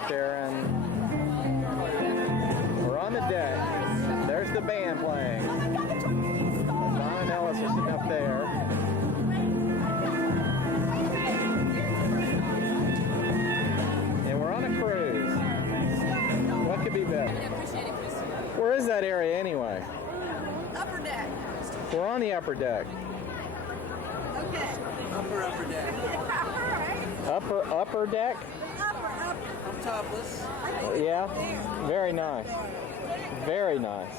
up there, and we're on the deck. There's the band playing. Don and Ellis are sitting up there. And we're on a cruise. What could be better? Where is that area anyway? Upper deck. We're on the upper deck. Okay. Upper deck. Upper deck? I'm topless. Yeah. Very nice. Very nice.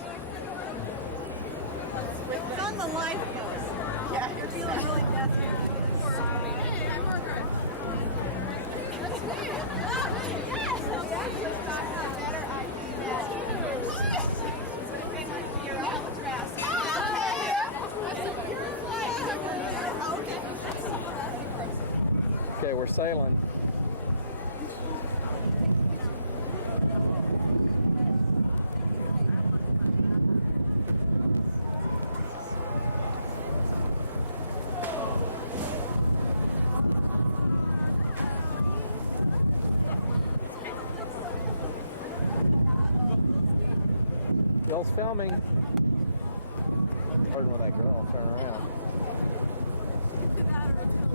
It's on the lifeboat. Yeah, you're feeling really desperate. Okay, we're sailing. Bill's filming. Pardon with that girl, turn around.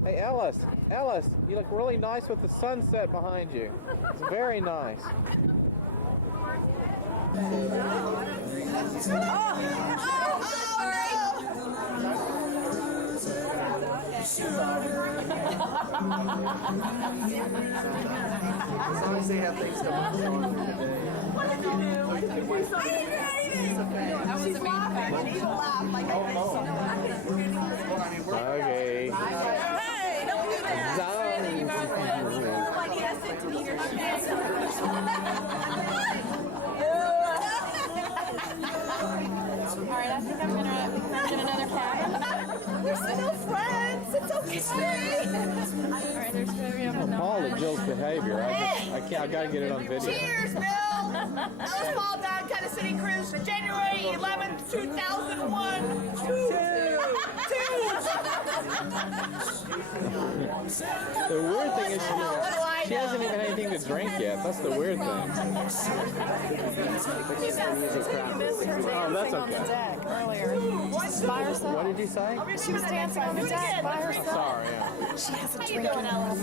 Hey Ellis, you look really nice with the sunset behind you. It's very nice. As long as they have things to watch on. What did you do? I didn't do anything. I was a main factor. You laugh like I Okay. Hey, don't do that. Like he has it to me. Alright, I think I'm gonna get another cab. We're still friends. It's okay. Alright, there's gonna be I'm appalled at Jill's behavior. I gotta get it on video. Cheers, Bill. Ellis Paul Down Kansas City Cruise, January 11th, 2001. The weird thing is she hasn't even had anything to drink yet. That's the weird thing. Oh, that's okay. earlier. By herself. What did you say? She was dancing on the deck by herself. Sorry, yeah. She has a drinking problem.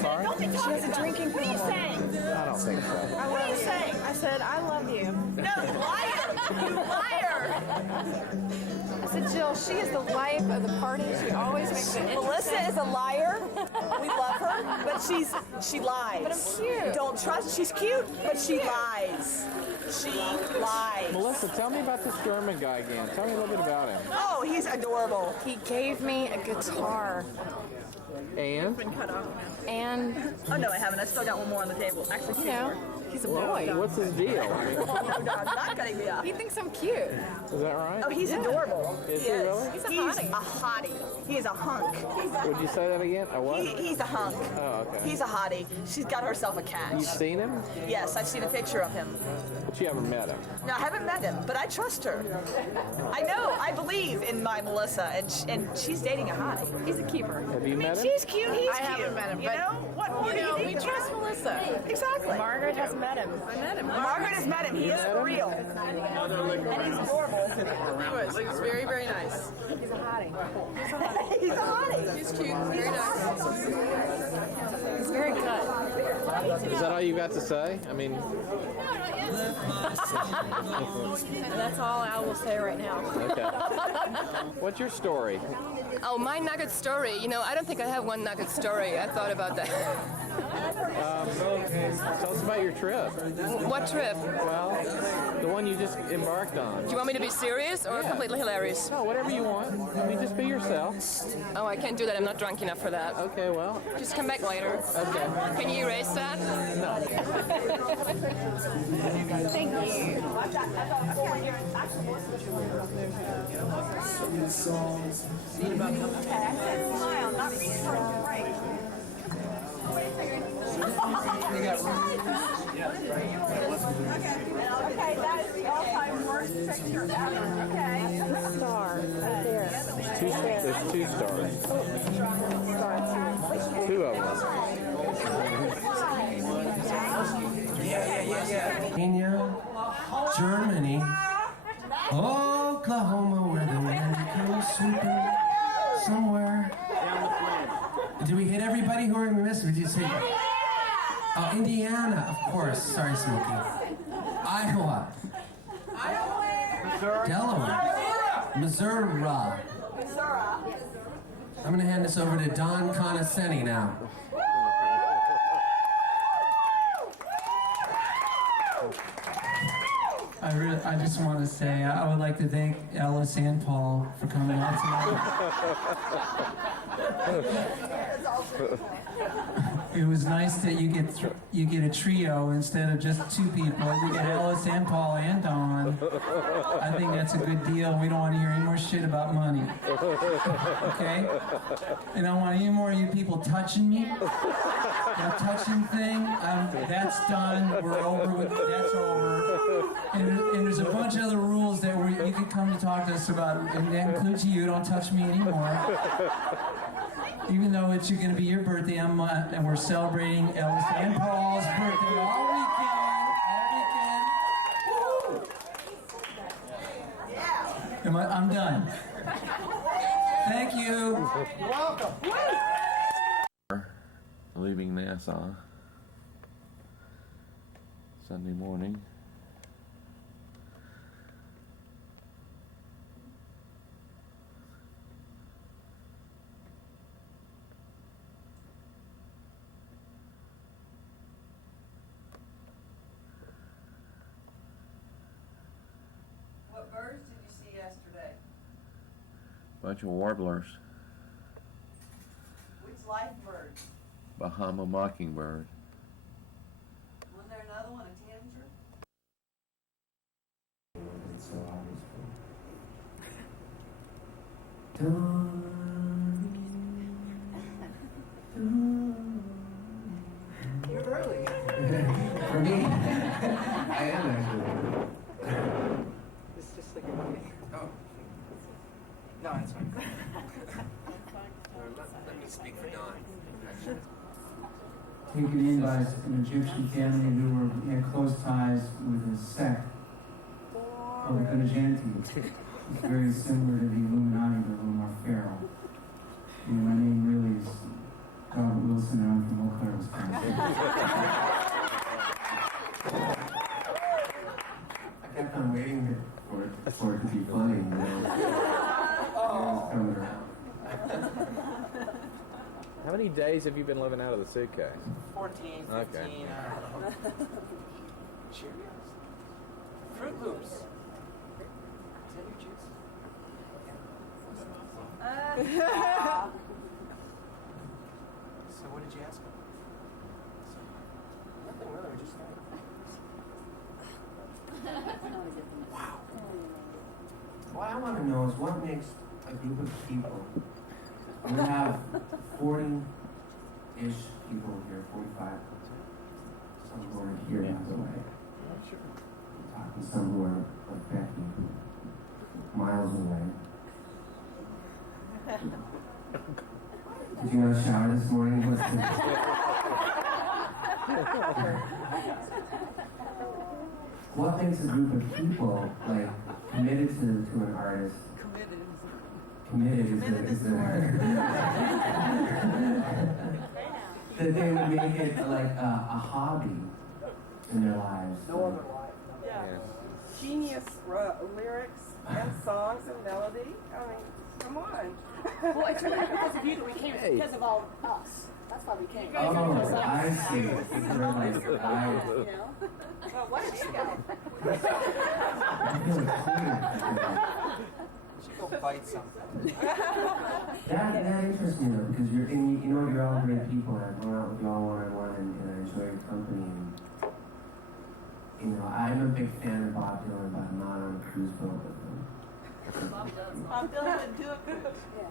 Sorry? She has a drinking problem. I don't think so. What are you saying? I said, I love you. No, liar! You liar! I said, Jill, she is the life of the party. She always makes it Melissa is a liar. We love her, but she lies. But I'm cute. Don't trust. She's cute, but she lies. She lies. Melissa, tell me about this German guy again. Tell me a little bit about him. Oh, he's adorable. He gave me a guitar. And? And, Oh no, I haven't. I still got one more on the table. Actually, you know, he's a boy. What's his deal? I mean, not cutting me off. He thinks I'm cute. is that right? Oh, he's adorable. Is he really? He's a He's hottie. a hottie. He is a hunk. Would you say that again? A what? He's a hunk. Oh, okay. He's a hottie. She's got herself a catch. You've seen him? Yes, I've seen a picture of him. But you haven't met him. No, I haven't met him, but I trust her. I know. I believe in my Melissa, and she's dating a hottie. He's a keeper. Have you met him? She's cute. He's I cute. haven't met him, You but, know what more do you we need? trust Melissa. Exactly. Margaret has met him. I met him. Margaret has met him. He is for real. And he's adorable. He's very, very nice. He's a hottie. He's a hottie. He's cute. Very nice. He's very good. Is that all you got to say? I mean, And that's all I will say right now. okay. What's your story? Oh, my nugget story. You know, I don't think I have one nugget story. I thought about that. Tell us about your trip. What trip? Well, the one you just embarked on. Do you want me to be serious or completely hilarious? No, whatever you want. I mean, just be yourself. Oh, I can't do that. I'm not drunk enough for that. Okay, well, Just come back later. okay. Can you erase that? Thank you. Smile, not reaching for a break. Okay, that is the all-time worst picture ever. Okay. Star right there. Two There's 2 stars. 2 of them. Kenya, Germany, Oklahoma, where the wind goes sweeping somewhere. Did we hit everybody? Who are we missing? Did you say? Oh, Indiana, of course. Sorry, Smokey. Iowa. Delaware. Missouri. I'm going to hand this over to Don Conoscenti now. I just want to say I would like to thank Ellis and Paul for coming out tonight. It was nice that you get a trio instead of just 2 people. You get Ellis and Paul and Don. I think that's a good deal. We don't want to hear any more shit about money. Okay? And I don't want any more of you people touching me. That touching thing, that's done. We're over with. That's over. And there's a bunch of other rules that you can come to talk to us about, and that includes you. Don't touch me anymore. Even though it's going to be your birthday, and we're celebrating Elvis and Paul's birthday all weekend. I'm done. Thank you. You're welcome. Leaving Nassau Sunday morning. What birds did you see yesterday? Bunch of warblers. Which life bird? Bahama mockingbird. Wasn't there another one, a tanager? You're early. For me, I am actually. It's just like a Oh. No, it's fine. Let me speak for Don. Taken in by an Egyptian family who had close ties with a sect called the Kanajanti. It's very similar to the Illuminati, but a little more feral. And my name really is Robert Wilson, and I'm from Eau Claire, Wisconsin. I kept on waiting for it to be funny. You know? It was coming around. How many days have you been living out of the suitcase? 14, 15, Okay. I don't know. Cheerios? Fruit Loops. Teddy juice. So what did you ask him? Nothing really, we just Wow. What I want to know is what makes a group of people. We have 40-ish people here, 45. Some who are here, by the way. Talking some who are like Becky, miles away. Did you not shower this morning? What's what makes a group of people like committed to an artist? Committed is the word. That they would make it like a hobby in their lives. No other life. Yeah. Genius lyrics and songs and melody. I mean, come on. Well, it's really because of you that we came. It's because of all us. That's why we came. Oh, I see. Because they're like, You know? Well, why did you go? I feel like Should go fight something. that interests me though, because you know you're all great people, and I've gone out with you all one-on-one, and I enjoy your company. And you know, I'm a big fan of Bob Dylan, but I'm not on a cruise boat with him. Bob Dylan didn't do it.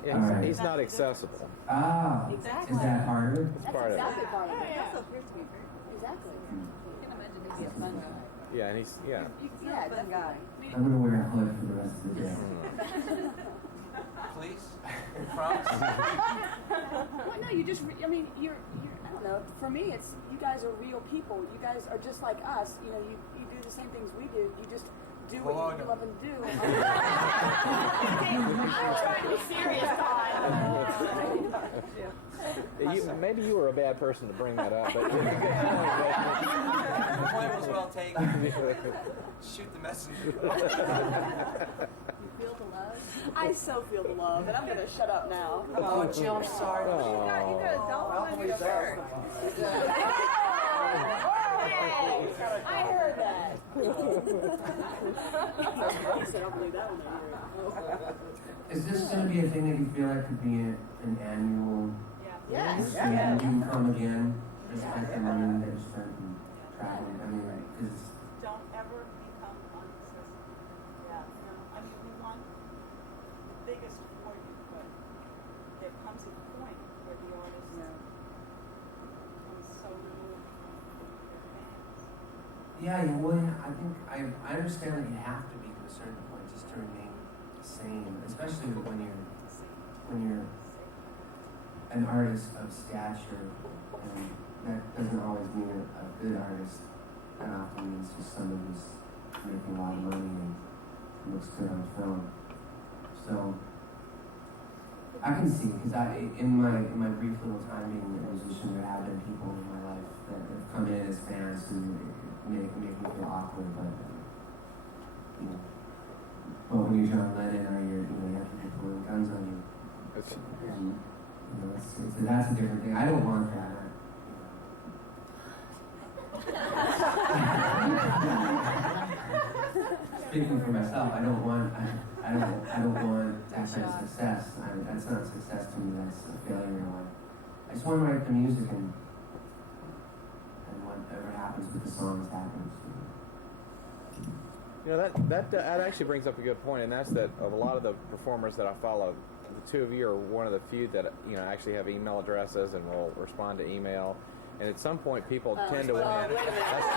Yeah, All right. he's not accessible. Ah, Exactly. is that harder? It's part of it. Exactly part of it. It also appears to be very. Exactly. You can imagine he'd be a fun guy. Yeah, and he's Yeah, fun guy. I'm gonna wear a hood for the rest of the day. Please? promise. Well, no, you just, I mean, you're, I don't know, for me, it's, you guys are real people. You guys are just like us. You know, you do the same things we do. You just do what you love and do. I'm trying to be serious, Todd. Maybe you were a bad person to bring that up, but The point was well taken. Shoot the messenger. You feel the love? I so feel the love, and I'm going to shut up now. Oh, Jill, I'm sorry. You got a doll on your shirt. I heard that. He said, I'll believe that one. Is this going to be a thing that you feel like could be an annual? Yes. Yeah. Do you come again? Just like the money that you spent in traveling. I mean, because Don't ever become unaccessible. Yeah. No. I mean, we want the biggest for you, but there comes a point where the artist becomes so moved from their fans. yeah, well, I think I understand that you have to be to a certain point just to remain sane, especially when you're an artist of stature, and that doesn't always mean a good artist. That often means just someone who's making a lot of money and looks good on film. So I can see, because in my brief little time being a musician, there have been people in my life that have come in as fans who make me feel awkward, but you know. But when you're John Lennon or you have people pulling guns on you, and that's a different thing. I don't want that. Speaking for myself, I don't want that kind of success. That's not success to me. That's a failure in life. I just want to write the music, and whatever happens with the songs happens. you know that actually brings up a good point, and that's that of a lot of the performers that I follow, the two of you are one of the few that actually have email addresses and will respond to email. And at some point, people tend to want. That's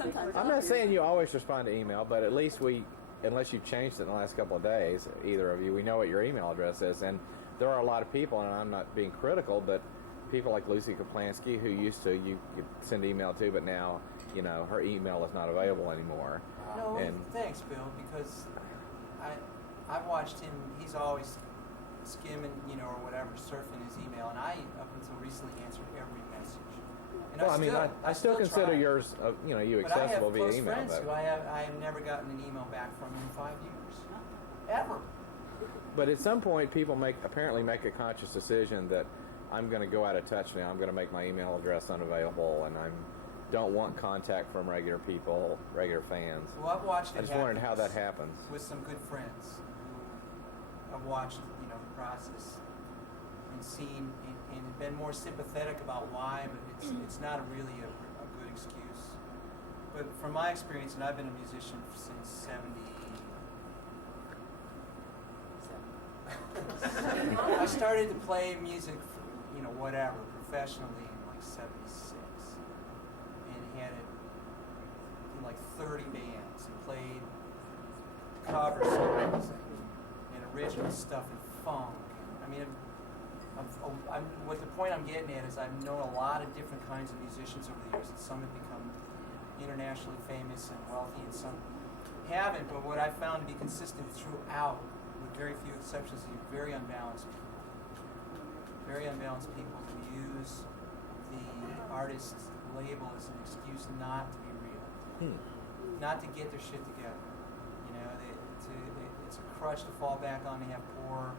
changing. I'm not saying you always respond to email, but at least unless you've changed it in the last couple of days, either of you, we know what your email address is. And there are a lot of people, and I'm not being critical, but people like Lucy Kaplansky, who used to you could send email to, but now her email is not available anymore. No, And thanks, Bill, because I've watched him. He's always skimming, or whatever, surfing his email, and I, up until recently, answered every message. And well, I still consider try. yours, you accessible via email. But I have close friends who I have never gotten an email back from in 5 years, ever. But at some point, people apparently make a conscious decision that I'm going to go out of touch now. I'm going to make my email address unavailable, and I don't want contact from regular people, regular fans. Well, I've watched it. I just wondered how that happens. With some good friends who I've watched, the process and seen and been more sympathetic about why, but it's not really a good excuse. But from my experience, and I've been a musician since 77. I started to play music, whatever, professionally in like 76, and had it in like 30 bands and played cover songs and original stuff and funk. I mean, what the point I'm getting at is I've known a lot of different kinds of musicians over the years, and some have become internationally famous and wealthy, and some haven't. But what I found to be consistent throughout, with very few exceptions, is very unbalanced people. Very unbalanced people who use the artist's label as an excuse not to be real, not to get their shit together. It's a crutch to fall back on. They have poor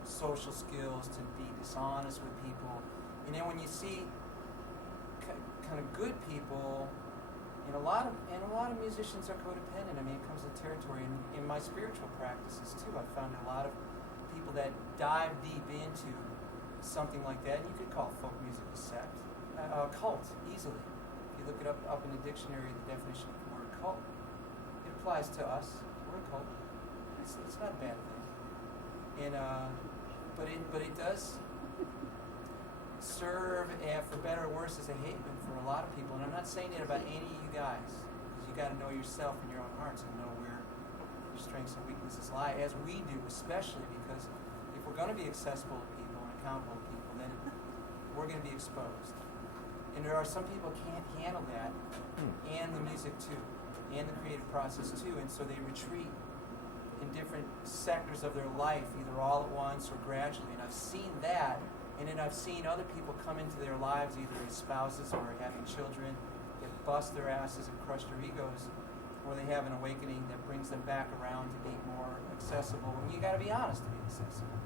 social skills, to be dishonest with people. And then when you see kind of good people, and a lot of musicians are codependent. I mean, it comes with territory. And in my spiritual practices too, I've found a lot of people that dive deep into something like that. And you could call folk music a sect, a cult, easily. If you look it up in the dictionary, the definition of the word cult, it applies to us. We're a cult. It's not a bad thing. And but it does serve, for better or worse, as a haven for a lot of people. And I'm not saying it about any of you guys, because you got to know yourself and your own hearts and know where their strengths and weaknesses lie, as we do, especially because if we're going to be accessible to people and accountable to people, then we're going to be exposed. And there are some people can't handle that, and the music too, and the creative process too, and so they retreat in different sectors of their life, either all at once or gradually. And I've seen that, and then I've seen other people come into their lives, either as spouses or having children, that bust their asses and crush their egos, or they have an awakening that brings them back around to being more accessible. And you got to be honest to be accessible.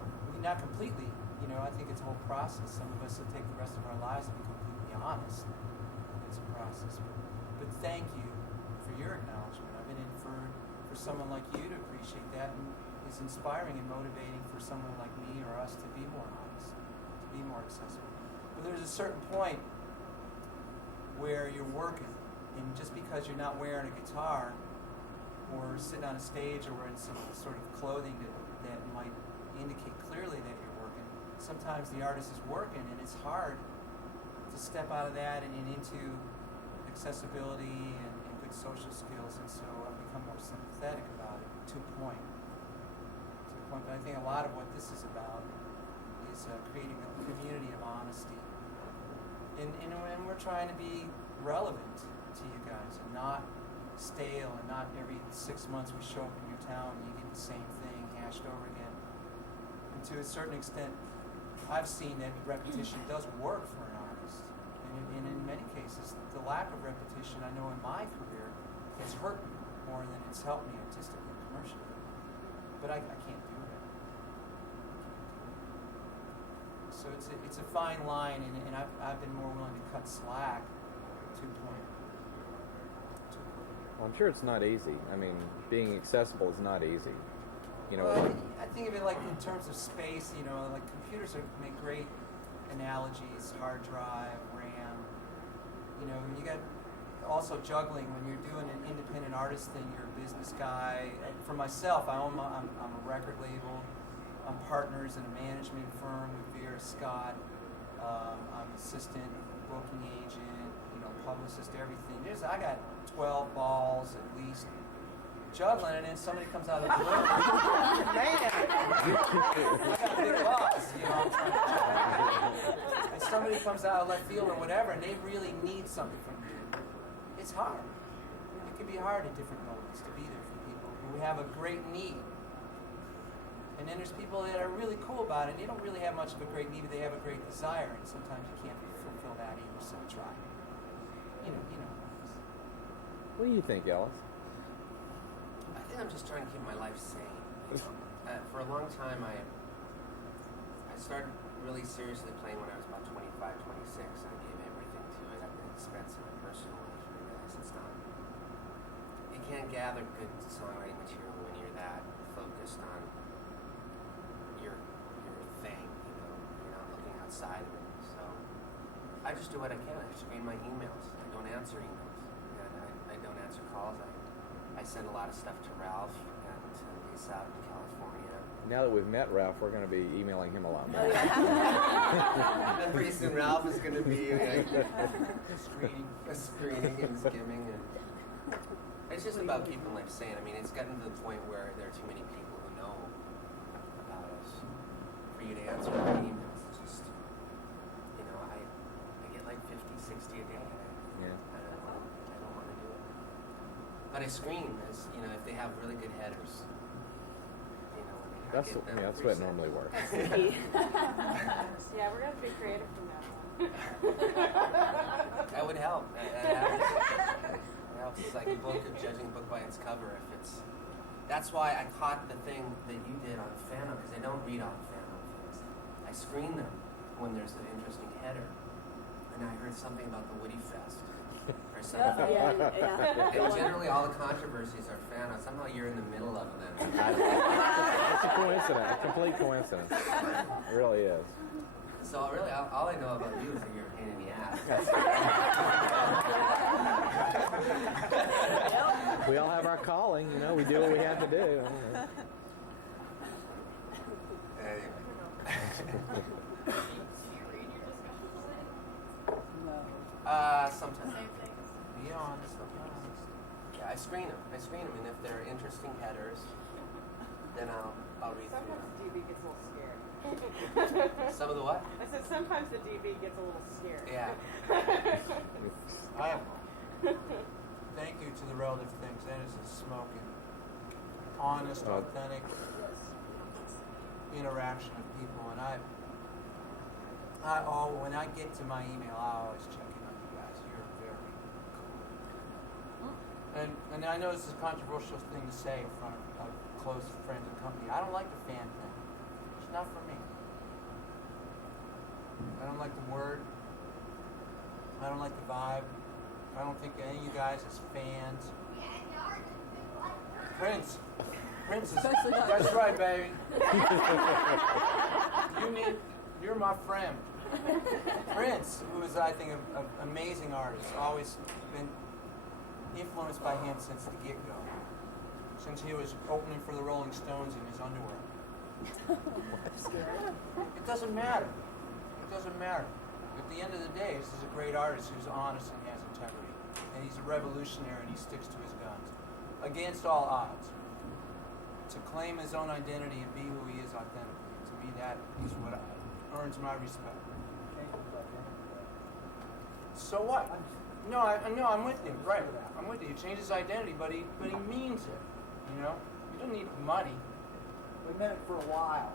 I mean, not completely. You know, I think it's a whole process. Some of us will take the rest of our lives to be completely honest. It's a process. But thank you for your acknowledgement. I've been in for someone like you to appreciate that, and is inspiring and motivating for someone like me or us to be more honest, to be more accessible. But there's a certain point where you're working, and just because you're not wearing a guitar or sitting on a stage or wearing some sort of clothing that might indicate clearly that you're working, sometimes the artist is working, and it's hard to step out of that and into accessibility and good social skills, and so I've become more sympathetic about it to a point. But I think a lot of what this is about is creating a community of honesty. And we're trying to be relevant to you guys and not stale, and not every 6 months we show up in your town and you get the same thing hashed over again. And to a certain extent, I've seen that repetition does work for an artist. And in many cases, the lack of repetition, I know in my career, has hurt me more than it's helped me artistically and commercially. But I can't do it. So it's a fine line, and I've been more willing to cut slack to a point. Well, I'm sure it's not easy. I mean, being accessible is not easy. You know. Well, I think of it like in terms of space. You know, like computers make great analogies. Hard drive, RAM. You know, you got also juggling when you're doing an independent artist thing. You're a business guy. For myself, I'm a record label. I'm partners in a management firm with Vera Scott. I'm assistant booking agent. You know, publicist. Everything. I got 12 balls at least juggling, and then somebody comes out of the blue. Man, I got a big boss. You know, I'm trying to juggle. And somebody comes out of left field or whatever, and they really need something from you. It's hard. It can be hard at different moments to be there for people who have a great need. And then there's people that are really cool about it, and they don't really have much of a great need, but they have a great desire, and sometimes you can't fulfill that either, so try. You know. What do you think, Ellis? I think I'm just trying to keep my life sane. You know? For a long time, I started really seriously playing when I was about 25, 26, and I gave everything to it at the expense of my personal life. And I realized it's not. You can't gather good songwriting material when you're that focused on your thing. You know, you're not looking outside of it. So I just do what I can. I screen my emails. I don't answer emails. And I don't answer calls. I send a lot of stuff to Ralph and to Lisa out in California. Now that we've met Ralph, we're going to be emailing him a lot more. And pretty soon Ralph is going to be screening and skimming. And it's just about keeping life sane. I mean, it's gotten to the point where there are too many people who know about us for you to answer our emails. It's just, you know, I get like 50, 60 a day. Yeah. I don't want to do it. But I screen as, you know, if they have really good headers. You know, when they That's what it normally works. Yeah, we're gonna be creative from now on. That would help. It helps. It's like a book of judging a book by its cover. That's why I caught the thing that you did on Fano, because I don't read on Fano things. I screen them when there's an interesting header. And I heard something about the Woody Fest or something. And generally all the controversies are Fano. Somehow you're in the middle of them. It's a coincidence, a complete coincidence. It really is. So really, all I know about you is that you're a pain in the ass. We all have our calling, you know. We do what we have to do. Sometimes. Be honest. Yeah, I screen them, and if they're interesting headers, then I'll read through Sometimes them. the DB gets a little scared. Some of the what? I said sometimes the DB gets a little scared. Yeah. Thank you to the Relative Things. That is a smoking, honest, authentic interaction of people. And when I get to my email, I always check in on you guys. You're very cool. And I know this is a controversial thing to say in front of close friends and company. I don't like the fan thing. It's not for me. I don't like the word. I don't like the vibe. I don't think any of you guys as fans. Prince is. That's right, baby. You're my friend. Prince, who is, I think, an amazing artist, always been influenced by him since the get-go. Since he was opening for the Rolling Stones in his underwear. It doesn't matter. It doesn't matter. At the end of the day, this is a great artist who's honest and has integrity. And he's a revolutionary and he sticks to his guns. Against all odds. To claim his own identity and be who he is authentically. To me, that is what earns my respect. So what? No, I'm with you. Right. I'm with you. He changed his identity, but he means it. You know? He doesn't need money. We meant it for a while.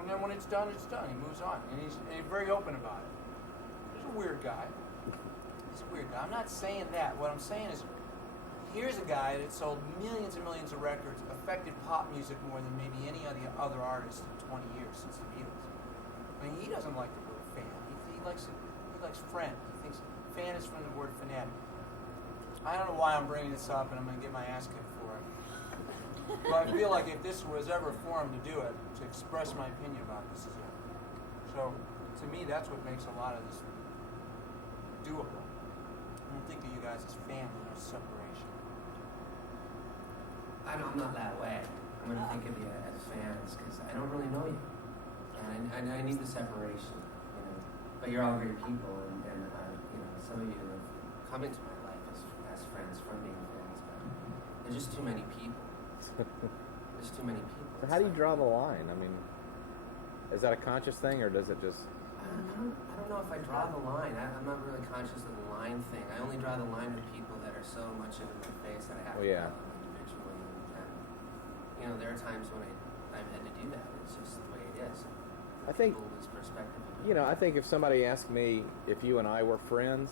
And then when it's done, it's done. He moves on. And he's very open about it. He's a weird guy. I'm not saying that. What I'm saying is, here's a guy that sold millions and millions of records, affected pop music more than maybe any of the other artists in 20 years since the Beatles. I mean, he doesn't like the word fan. He likes friend. He thinks fan is from the word fanatic. I don't know why I'm bringing this up, and I'm going to get my ass kicked for it. But I feel like if this was ever a forum to do it, to express my opinion about it, this is it. So, to me, that's what makes a lot of this doable. I don't think of you guys as family, there's separation. I'm not that way. I'm going to think of you as fans because I don't really know you. And I need the separation, you know. But you're all great people, and you know, some of you have come into my life as friends from being fans, but there's just too many people. There's too many people. So how do you draw the line? I mean, is that a conscious thing, or does it just... I don't know if I draw the line. I'm not really conscious of the line thing. I only draw the line with people that are so much into my face that I have to love them individually. And, you know, there are times when I've had to do that. It's just the way it is. I think, people lose perspective. you know, I think if somebody asked me if you and I were friends,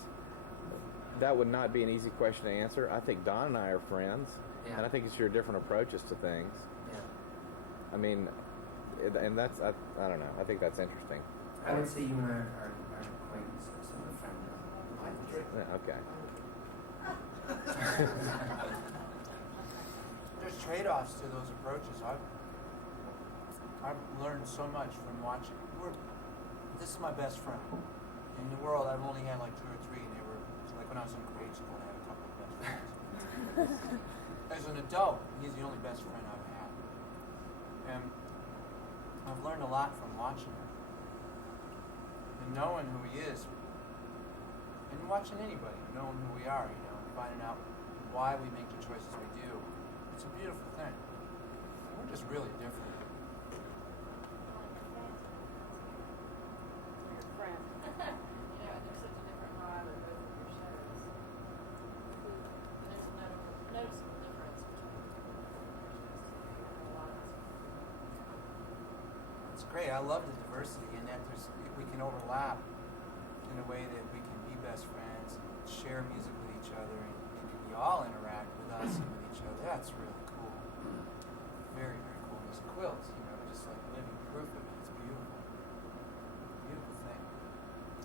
that would not be an easy question to answer. I think Don and I are friends, and I think it's your different approaches to things. Yeah. I mean, and that's, I don't know, I think that's interesting. I would say you and I are acquaintances and a friend. Yeah, okay. There's trade-offs to those approaches. I've learned so much from watching. This is my best friend. In the world, I've only had like 2 or 3, and they were, like when I was in grade school, I had a couple of best friends. As an adult, he's the only best friend I've had. And I've learned a lot from watching him. And knowing who he is, and watching anybody, knowing who we are, you know, and finding out why we make the choices we do. It's a beautiful thing. We're just really different. Your friend. You know, there's such a different vibe at both of your shows. There's a noticeable difference between your shows. A lot of It's great. I love the diversity in that we can overlap in a way that we can be best friends, share music with each other, and you all interact with us and with each other. That's really cool. Very, very cool. And these quilts, you know, just like living proof of it. It's beautiful. Beautiful thing.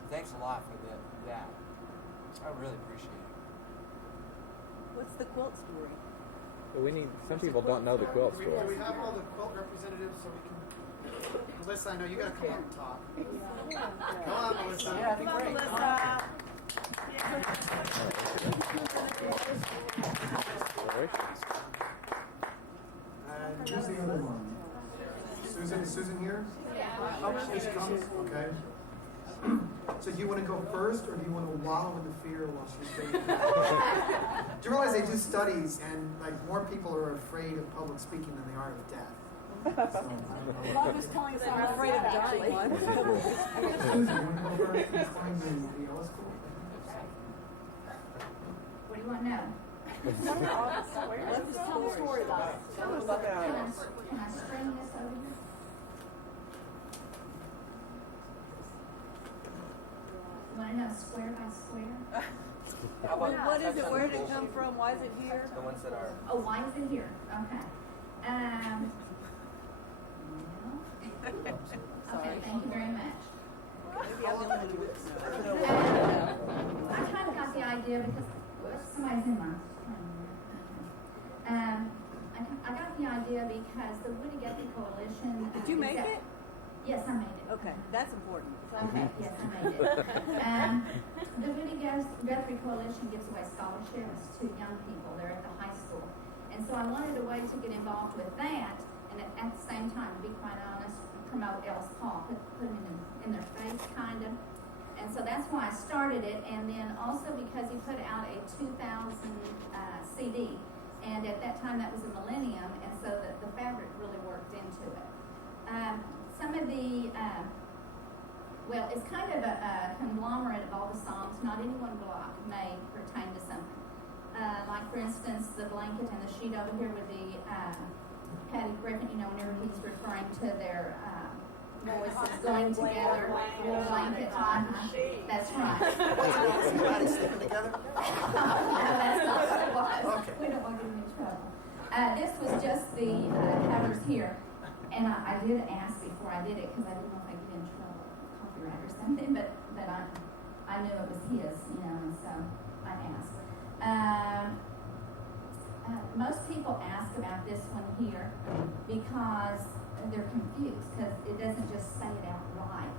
Thanks a lot for that. I really appreciate it. What's the quilt story? We need, some people don't know the quilt Do story. we have all the quilt representatives so we can... Melissa, I know you got to come up and talk. Come on, Melissa. Yeah, that'd be great. And who's the other one? Susan? Is Susan here? Yeah. Oh, she's coming. Okay. So do you want to go first, or do you want to wallow in the fear while she's thinking? Do you realize they do studies, and like more people are afraid of public speaking than they are of death? Love is telling us I'm afraid of dying. Susan, you want to go first and explain the yellow school? What do you want to know? Let's just tell the story about it. Tell us about it. Can I string this over here? You want to know square by square? How about What is it? touch on Where the did it come bullshit? from? Why is it here? The ones that are. Oh, why is it here? Okay. Okay, thank you very much. I kind of got the idea because somebody's in my. I got the idea because the Woody Guthrie Coalition. Did you make it? Yes, I made it. Okay, that's important. Okay, yes, I made it. The Woody Guthrie Coalition gives away scholarships to young people. They're at the high school. And so I wanted a way to get involved with that, and at the same time, to be quite honest, promote Ellis Paul, put him in their face, kind of. And so that's why I started it, and then also because he put out a 2000 CD, and at that time that was a millennium, and so the fabric really worked into it. Some of the, well, it's kind of a conglomerate of all the songs. Not any one block may pertain to something. Like, for instance, the blanket and the sheet over here with the Patty Griffin, you know, whenever he's referring to their voices going together, blanket on. That's right. Everybody sleeping together? No, that's not what it was. Okay. We don't want to get in trouble. This was just the covers here. And I did ask before I did it because I didn't know if I'd get in trouble with copyright or something, but I knew it was his, you know, and so I asked. Most people ask about this one here because they're confused because it doesn't just say it outright.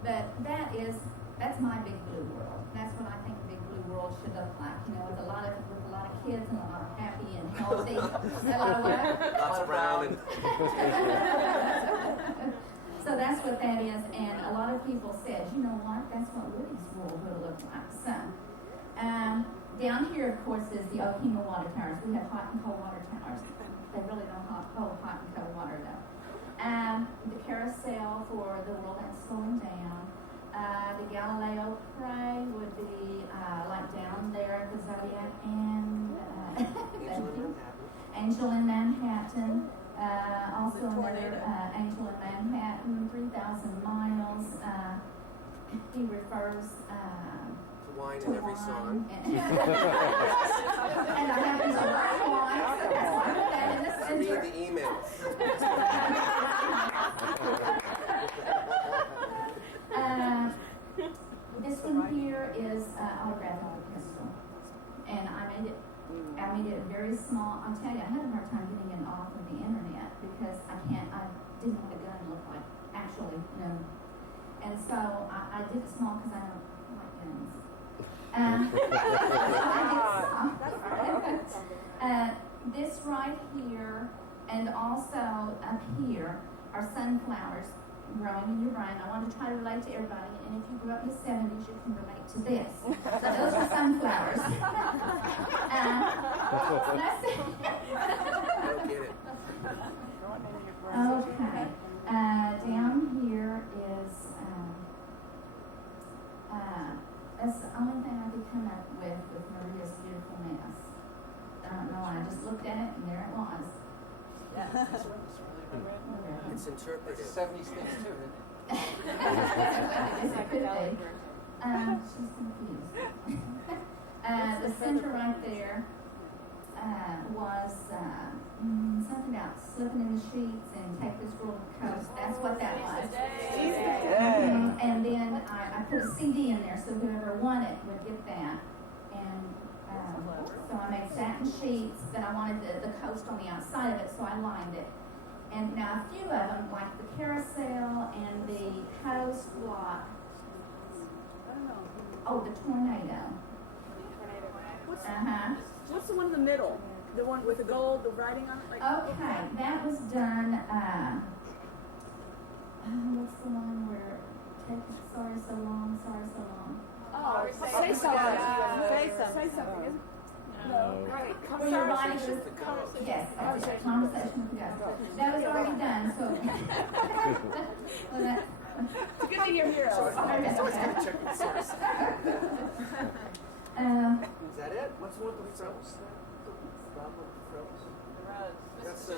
But that's my Big Blue World. That's what I think the Big Blue World should look like, you know, with a lot of kids and a lot of happy and healthy. A lot of what? Lots of brown and. So that's what that is, and a lot of people said, you know what, that's what Woody's world will look like. So, down here, of course, is the Okima water towers. We have hot and cold water towers. They really don't hot and cold water, though. The carousel for the world that's slowing down. The Galileo Pray would be like down there at the Zodiac and Angel in Manhattan. Also another Angel in Manhattan, 3,000 miles. He refers Wine to in every wine. song. And I happen to like wine, so that's why I put that in the Read center. the emails. This one here is autographed on a pistol, and I made it very small. I'll tell you, I had a hard time getting it off of the internet because I didn't know what a gun looked like, actually, you know. And so I did it small because I don't like guns. This right here, and also up here, are sunflowers growing in your brain. I want to try to relate to everybody, and if you grew up in the 70s, you can relate to this. So those are sunflowers. Let's see. I don't get it. Okay. Down here is, that's the only thing I could come up with Maria's Beautiful Mess. I don't know, I just looked at it and there it was. It's interpretive. It's 70s things too, isn't it? Yes, it could be. She's confused. The center right there was something about slipping in the sheets and take this girl to the coast. That's what that was. And then I put a CD in there so whoever won it would get that. And so I made satin sheets, but I wanted the coast on the outside of it, so I lined it. And now a few of them, like the carousel and the coast block. Oh, the tornado. What's the one in the middle? The one with the gold, the writing on it? Like, Okay, that was done, what's the one where, take sorry so long, sorry so long. Oh, say something. Say something. No. Right. Well, your body was, yes, that's a conversation with God. That was already done, so. Well, that, It's good to hear heroes. It's always good to check with the source. Is that it? What's one with the frills? Rob with the frills? That's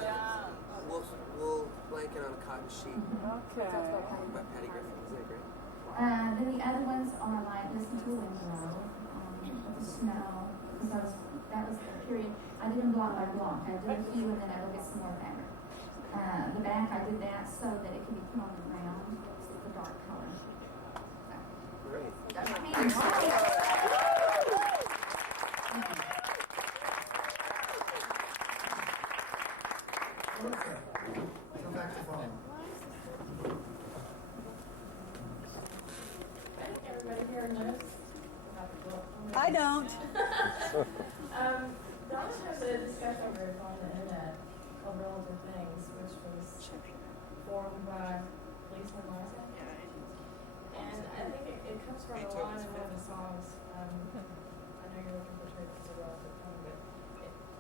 we'll blanket on a cotton sheet. Okay. By Patty Griffin. Isn't that great? then the other ones are like Listen to a Window, with the snow, because that was the period. I did them block by block. I did a few and then I will get some more fabric. The back I did that so that it can be put on the ground. It's the dark color. Great. That's painting. Okay. Come back to fall. Everybody here knows about the book. I don't. Donna has a discussion group on the internet called Relative Things, which was formed by Lisa and Liza. And I think it comes from a line in one of the songs. I know you're looking for truth as a relative thing, but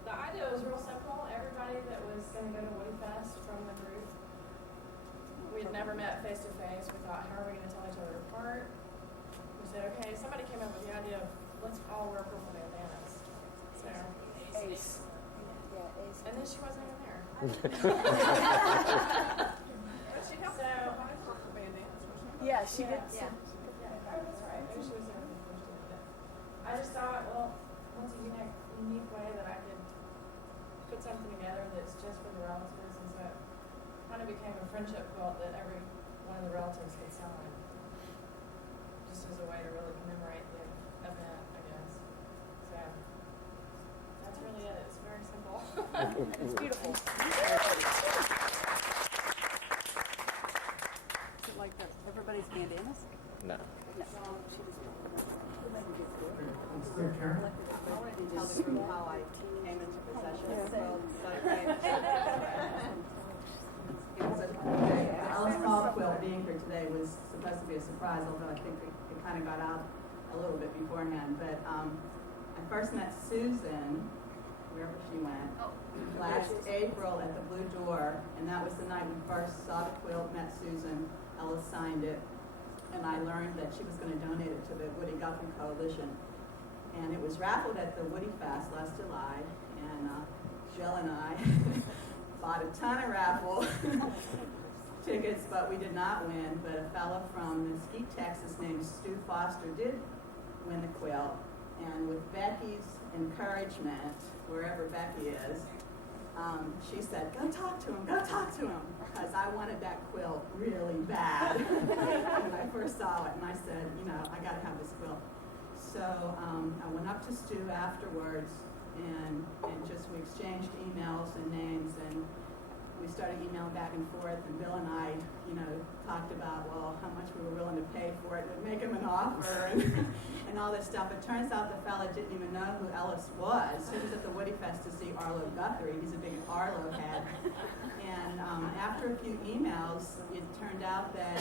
the idea was real simple. Everybody that was going to go to Woody Fest from the group, we had never met face to face. We thought, how are we going to tell each other apart? We said, okay, somebody came up with the idea of let's all wear purple bandanas. So, Ace. Yeah, Ace. and then she wasn't even there. But she helped purple bandanas. Yeah, she did. Yeah. Oh, that's right. Maybe she was there when we first did it. I just thought, well, what's a unique way that I could put something together that's just for the relatives, and so it kind of became a friendship quilt that every one of the relatives could sign, just as a way to really commemorate the event, I guess. So that's really it. It's very simple. It's beautiful. Is it like the everybody's bandanas? No. No. She was It's their turn. I wanted to tell the group how I came into possession of the world. The Alice Paul quilt being here today was supposed to be a surprise, although I think it kind of got out a little bit beforehand. But I first met Susan, wherever she went, last April at the Blue Door, and that was the night we first saw the quilt, met Susan, Alice signed it, and I learned that she was going to donate it to the Woody Guthrie Coalition. And it was raffled at the Woody Fest last July, and Jill and I bought a ton of raffle tickets, but we did not win. But a fellow from Mesquite, Texas named Stu Foster did win the quilt. And with Becky's encouragement, wherever Becky is, she said, go talk to him, because I wanted that quilt really bad when I first saw it. And I said, I got to have this quilt. So I went up to Stu afterwards, and we exchanged emails and names, and we started emailing back and forth, and Bill and I, talked about, well, how much we were willing to pay for it, and make him an offer, and all this stuff. It turns out the fella didn't even know who Ellis was. He was at the Woody Fest to see Arlo Guthrie. He's a big Arlo head. And after a few emails, it turned out that,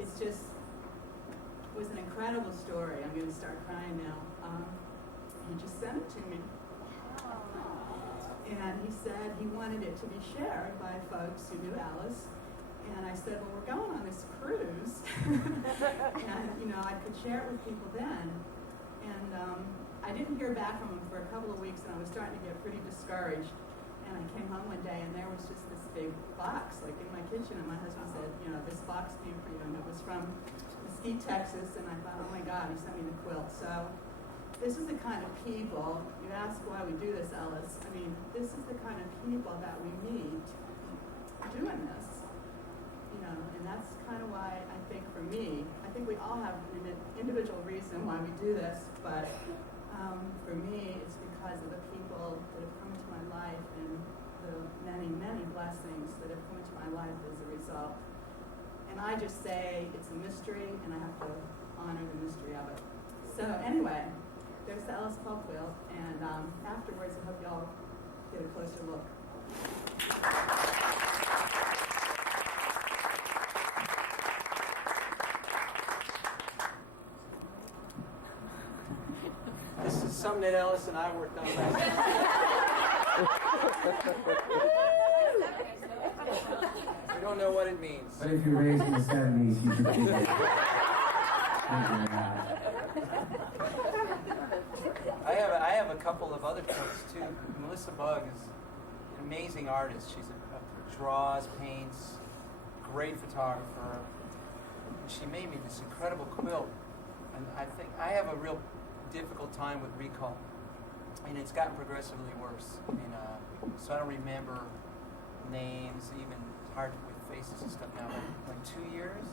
it was an incredible story. I'm going to start crying now. He just sent it to me. And he said he wanted it to be shared by folks who knew Alice. And I said, well, we're going on this cruise. And, I could share it with people then. And I didn't hear back from him for a couple of weeks, and I was starting to get pretty discouraged. And I came home one day, and there was just this big box, like in my kitchen. And my husband said, this box came for you. And it was from Mesquite, Texas. And I thought, oh, my God, he sent me the quilt. So this is the kind of people, you ask why we do this, Ellis. This is the kind of people that we meet doing this. And that's kind of why I think for me, I think we all have an individual reason why we do this, but for me, it's because of the people that have come into my life and the many, many blessings that have come into my life as a result. And I just say it's a mystery, and I have to honor the mystery of it. So anyway, there's the Alice Paul quilt, and afterwards I hope y'all get a closer look. that Ellis and I worked on last We don't know what it means. But if you're raised in the 70s, you should be there. I have a couple of other folks too. Melissa Bugg is an amazing artist. She's draws, paints, great photographer. And she made me this incredible quilt. And I think I have a real difficult time with recall. And it's gotten progressively worse. And so I don't remember names, even hard with faces and stuff now. Like 2 years?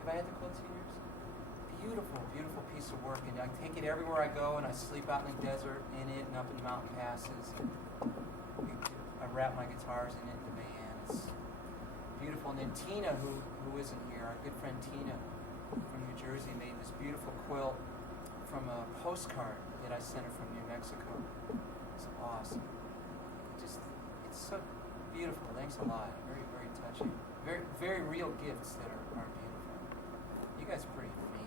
Have I had the quilt 2 years? Beautiful, beautiful piece of work. And I take it everywhere I go, and I sleep out in the desert in it and up in mountain passes. I wrap my guitars in it in the van. It's beautiful. And then Tina, who isn't here, our good friend Tina from New Jersey, made this beautiful quilt from a postcard that I sent her from New Mexico. It's awesome. It's so beautiful. Thanks a lot. Very, very touching. Very, very real gifts that are beautiful. You guys are pretty amazing.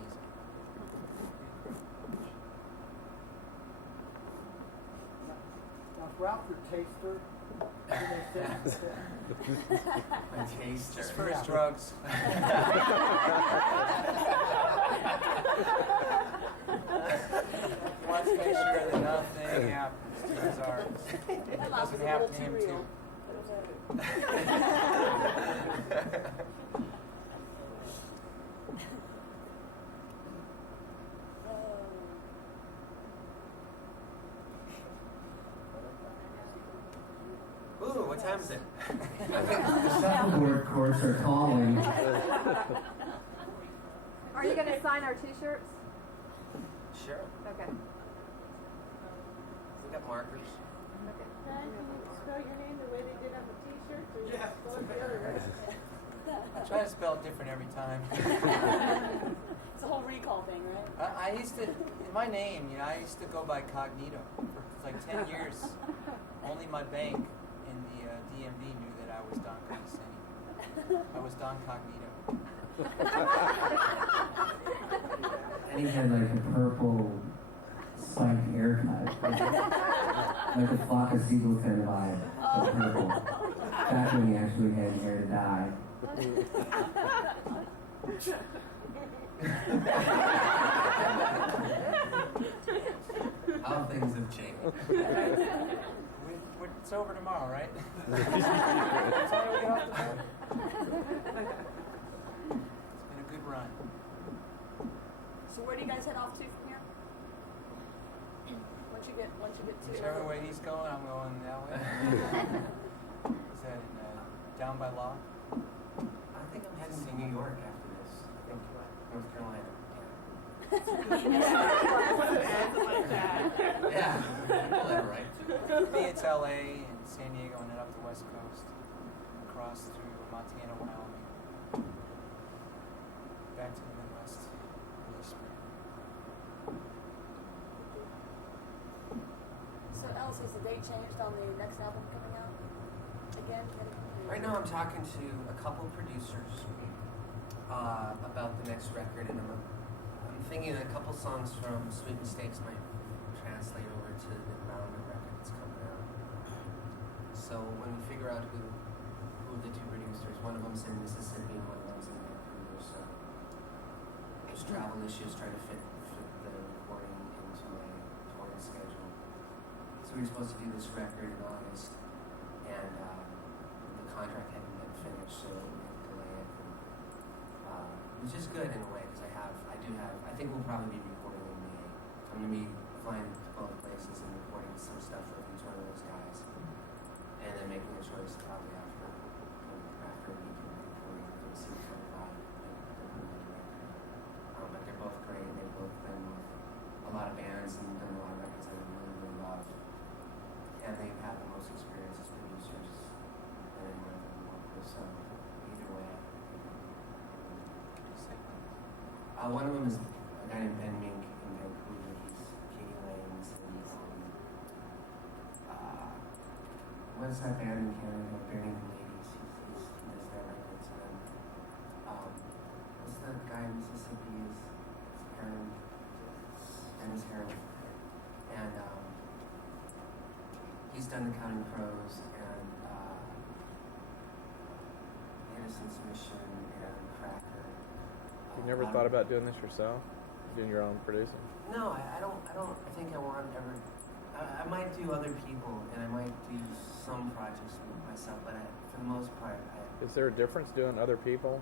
Now, Ralph, your taster. My taster. Just for his drugs. He wants to make sure that nothing happens to his arms. It doesn't happen to him too. Ooh, what time is it? The shuffleboard courts are calling. Are you going to sign our T-shirts? Sure. Okay. We got markers. Okay. Can you spell your name the way they did on the T-shirts? Or you Yeah. spell it the other way? I try to spell it different every time. It's a whole recall thing, right? I used to, in my name, I used to go by Cognito for like 10 years. Only my bank in the DMV knew that I was Don Condescending. I was Don Cognito. And he had like a purple spiked haircut. Like a flock of seagulls kind of vibe of purple. Back when he actually had hair to dye. How things have changed. It's over tomorrow, right? It's been a good run. So where do you guys head off to from here? Once you get to Whichever way he's going, I'm going that way. Is that in down by law? I think I'm heading to New York after this. I think North Carolina. Yeah. Right. Me, it's LA and San Diego, and then up the West Coast, across through Montana, Wyoming, back to the Midwest in the spring. So Alice, has the date changed on the next album coming out? Again? Right now I'm talking to a couple producers about the next record, and I'm thinking a couple songs from Sweet Mistakes might translate over to the Environment record that's coming out. So when we figure out who the two producers, one of them's in Mississippi and one of them's in Vancouver, so there's travel issues trying to fit the recording into my touring schedule. So we were supposed to do this record in August, and the contract hadn't been finished, so we had to delay it. Which is good in a way, because I think we'll probably be recording in May. I'm going to be flying to both places and recording some stuff with each one of those guys. And then making a choice probably after a week of recording to see if but they're both great. They've both been with a lot of bands and done a lot of records that I really, really love. And they've had the most experience as producers than anyone I've ever worked with. So either way, one of them is a guy named Ben Mink in Vancouver. He's Katie Lang's, and he's what's that band in Canada, Burning the Ladies? He does their records. And then what's that guy in Mississippi? Is Heron, Dennis Heron. And and the Counting Crows and Innocence Mission and Cracker. You never thought about doing this yourself? Doing your own producing? No, I don't think I want ever. I might do other people and I might do some projects myself, but for the most part, Is there a difference doing other people?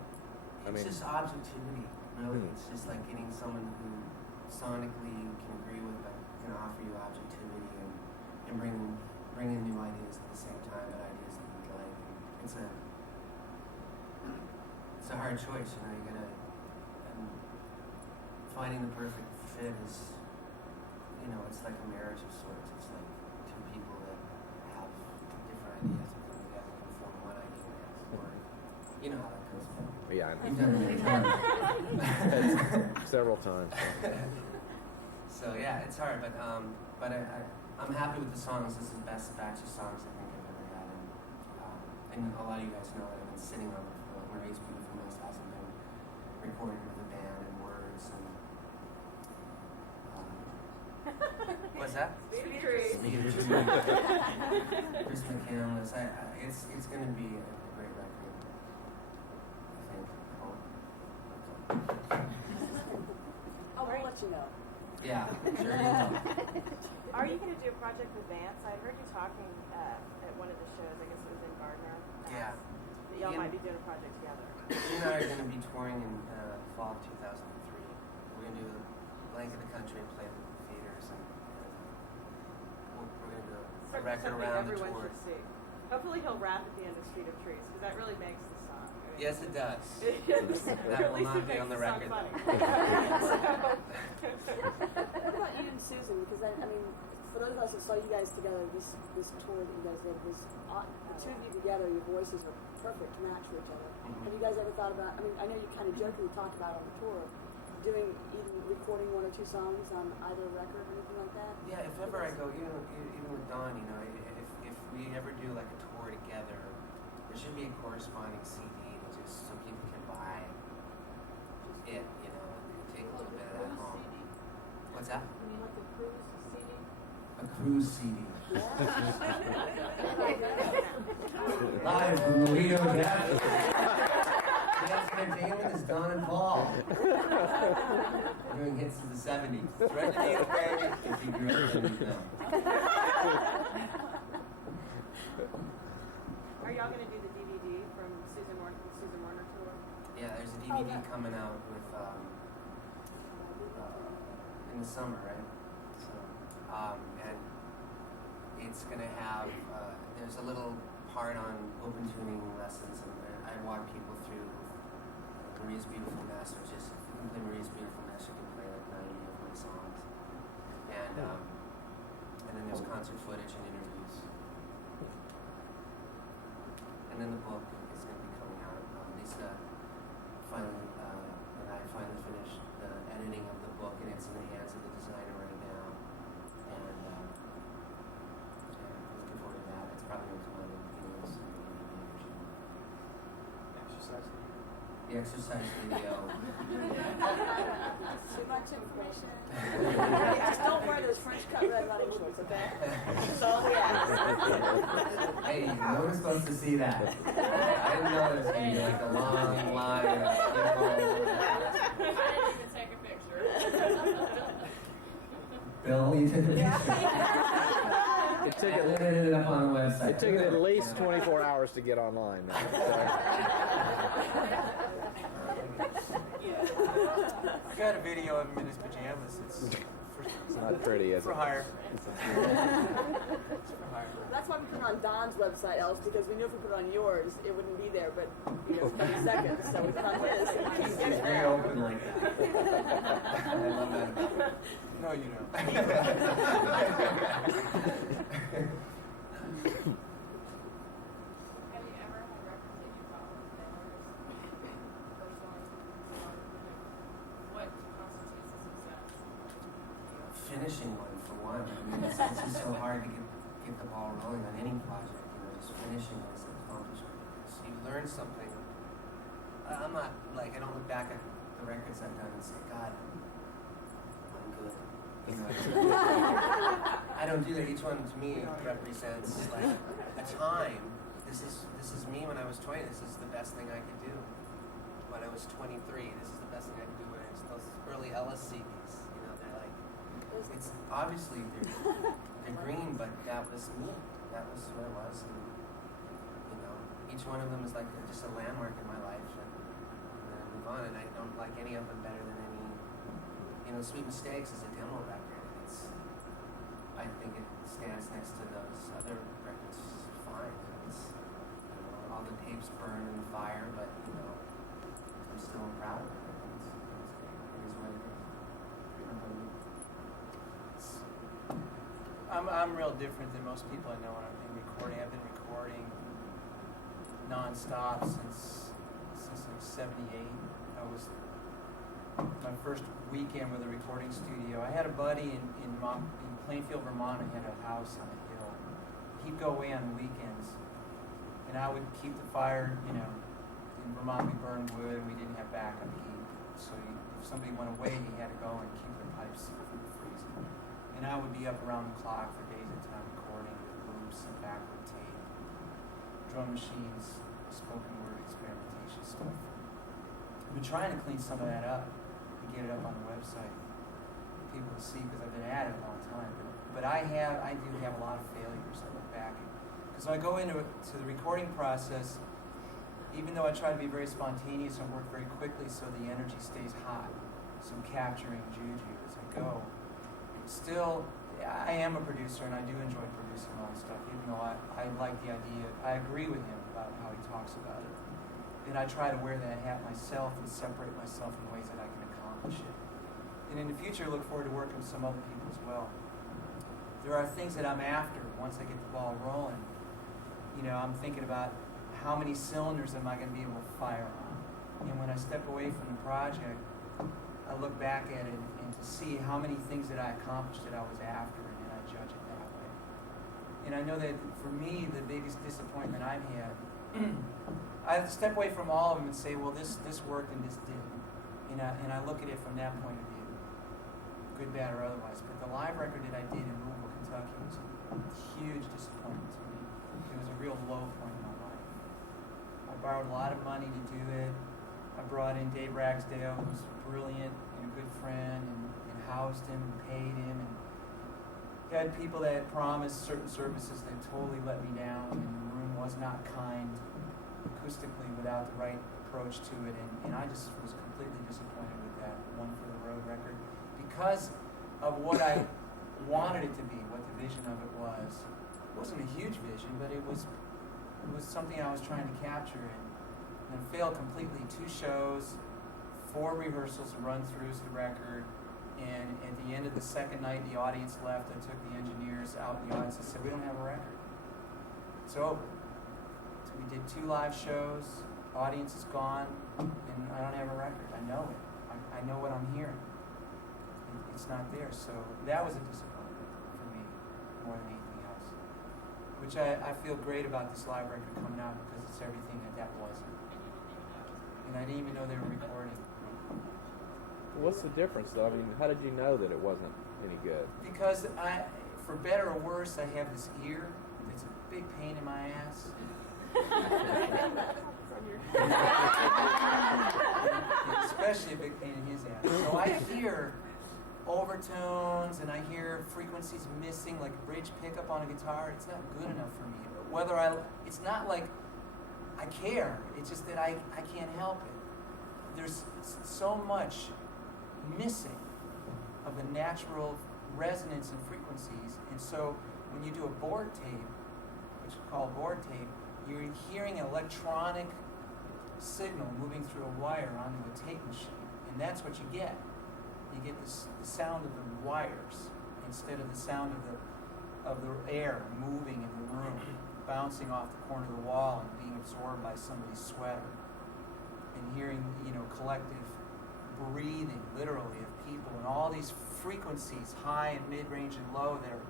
it's just objectivity, really. It's just like getting someone who sonically you can agree with, but can offer you objectivity and bring in new ideas at the same time, but ideas that you like. It's a hard choice, you know. You gotta finding the perfect fit is, you know, it's like a marriage of sorts. It's like two people that have different ideas that come together and form one idea. Or, you know how that goes. Yeah, I know. You've done it many times. Several times. So yeah, it's hard, but I'm happy with the songs. This is the best batch of songs I think I've ever had, and a lot of you guys know that I've been sitting on Marie's Beautiful Mess hasn't been recorded with a band and words and. What's that? Speedy Tree. Speedy Tree. Chris McCandless. It's going to be a great record. I think. Oh, we'll let you know. Yeah, sure you will. Are you going to do a project with Vance? I heard you talking at one of the shows. I guess it was in Gardner. Yeah. That y'all might be doing a project together. You and I are going to be touring in fall of 2003. We're going to do a length of the country and play the theaters, and we're going to do a record around the everyone tour. should see. Hopefully he'll rap at the end of Street of Trees, because that really makes the song. I mean, Yes, it does. That will not be on the record. What about you and Susan? Because I mean, for those of us that saw you guys together, this tour that you guys did was the two of you together. Your voices are perfect match for each other. Have you guys ever thought about? I mean, I know you kind of jokingly talked about on the tour, doing either recording one or two songs on either record or anything like that. Yeah, if ever I go, even with Don, you know, if we ever do like a tour together, there should be a corresponding CD to just so people can buy it, you know, and take a little bit of that home. What's that? You mean like a cruise CD? A cruise CD. Live from Lido Depth. Dance Entertainment is Don and Paul. Doing hits of the 70s. Thread the needle, baby, if you grew up in the film. Are y'all going to do the DVD from Susan Warner tour? Yeah, there's a DVD coming out with in the summer, right? So, and it's gonna have there's a little part on open tuning lessons, and I walk people through Maria's Beautiful Mess, which is if you can play Maria's Beautiful Mess, you can play like 90 of my songs, and then there's concert footage and interviews, and then the book is gonna be coming out. Lisa finally and I finally finished the editing of the book, and it's in the hands of the designer right now, and looking forward to that. It's probably going to come out in videos and DVD version. The exercise video. Too much information. Just don't wear those French cut red running shorts, okay? That's all we ask. Hey, no one's supposed to see that. I didn't know there's going to be like a long line of people. I didn't even take a picture. Bill, you took a picture. It took I ended it up on the website. It took it at least 24 hours to get online, man. I got a video of him in his pajamas. It's not pretty, is it? for hire. It's for hire. That's why we put it on Don's website, Ellis, because we knew if we put it on yours, it wouldn't be there, but you know, 30 seconds, so we put it on his. He's very open like that. I love that about him. No, you don't. Have you ever had records that you thought were failures? Personally? What constitutes a success? Finishing one for one. I mean, it's just so hard to get the ball rolling on any project. You know, just finishing is an accomplishment. So you learn something. I'm not like I don't look back at the records I've done and say, God, I'm good. You know, I don't do that. Each one to me represents like a time. This is me when I was 20. This is the best thing I could do. When I was 23, this is the best thing I could do. When I was those early Ellis CDs, you know, they're like, it's obviously they're green, but that was me. That was who I was, and you know, each one of them is like just a landmark in my life, and then I move on. And I don't like any of them better than any. You know, Sweet Mistakes is a demo record. I think it stands next to those other records fine. It's, you know, all the tapes burn in the fire, but you know, I'm still proud of it. It is what it is. I'm real different than most people I know when I've been recording. I've been recording non-stop since like 78. I was my first weekend with a recording studio. I had a buddy in Plainfield, Vermont, who had a house on a hill. He'd go away on the weekends, and I would keep the fire, you know, in Vermont we burned wood and we didn't have backup heat. So if somebody went away, he had to go and keep their pipes from freezing. And I would be up around the clock for days at a time recording with loops and backward tape, drum machines, spoken word experimentation stuff. I've been trying to clean some of that up and get it up on the website for people to see, because I've been at it a long time. But I do have a lot of failures. I look back, because when I go into the recording process, even though I try to be very spontaneous and work very quickly so the energy stays hot, so I'm capturing juju as I go. Still, I am a producer and I do enjoy producing all this stuff, even though I like the idea. I agree with him about how he talks about it. And I try to wear that hat myself and separate myself in ways that I can accomplish it. And in the future, I look forward to working with some other people as well. There are things that I'm after once I get the ball rolling. You know, I'm thinking about how many cylinders am I going to be able to fire on? And when I step away from the project, I look back at it and to see how many things that I accomplished that I was after, and then I judge it that way. And I know that for me, the biggest disappointment I've had, I step away from all of them and say, well, this worked and this didn't. And I look at it from that point of view, good, bad, or otherwise. But the live record that I did in Louisville, Kentucky was a huge disappointment to me. It was a real low point in my life. I borrowed a lot of money to do it. I brought in Dave Ragsdale, who was brilliant and a good friend, and housed him and paid him, and had people that had promised certain services that totally let me down, and the room was not kind acoustically without the right approach to it, and I just was completely disappointed with that One for the Road record because of what I wanted it to be, what the vision of it was. It wasn't a huge vision, but it was something I was trying to capture, and it failed completely. 2 shows, 4 rehearsals and run-throughs of the record, and at the end of the second night, the audience left. I took the engineers out in the audience and said, we don't have a record. It's over. So we did 2 live shows, audience is gone, and I don't have a record. I know it. I know what I'm hearing. It's not there. So that was a disappointment for me more than anything else. Which I feel great about this live record coming out because it's everything that wasn't. And I didn't even know they were recording. What's the difference, though? I mean, how did you know that it wasn't any good? Because for better or worse, I have this ear that's a big pain in my ass. Especially a big pain in his ass. So I hear overtones and I hear frequencies missing, like a bridge pickup on a guitar. It's not good enough for me. It's not like I care. It's just that I can't help it. There's so much missing of the natural resonance and frequencies, and so when you do a board tape, which is called board tape, you're hearing an electronic signal moving through a wire onto a tape machine, and that's what you get. You get the sound of the wires instead of the sound of the air moving in the room, bouncing off the corner of the wall and being absorbed by somebody's sweater, and hearing, collective breathing, literally, of people, and all these frequencies, high and mid-range and low, that are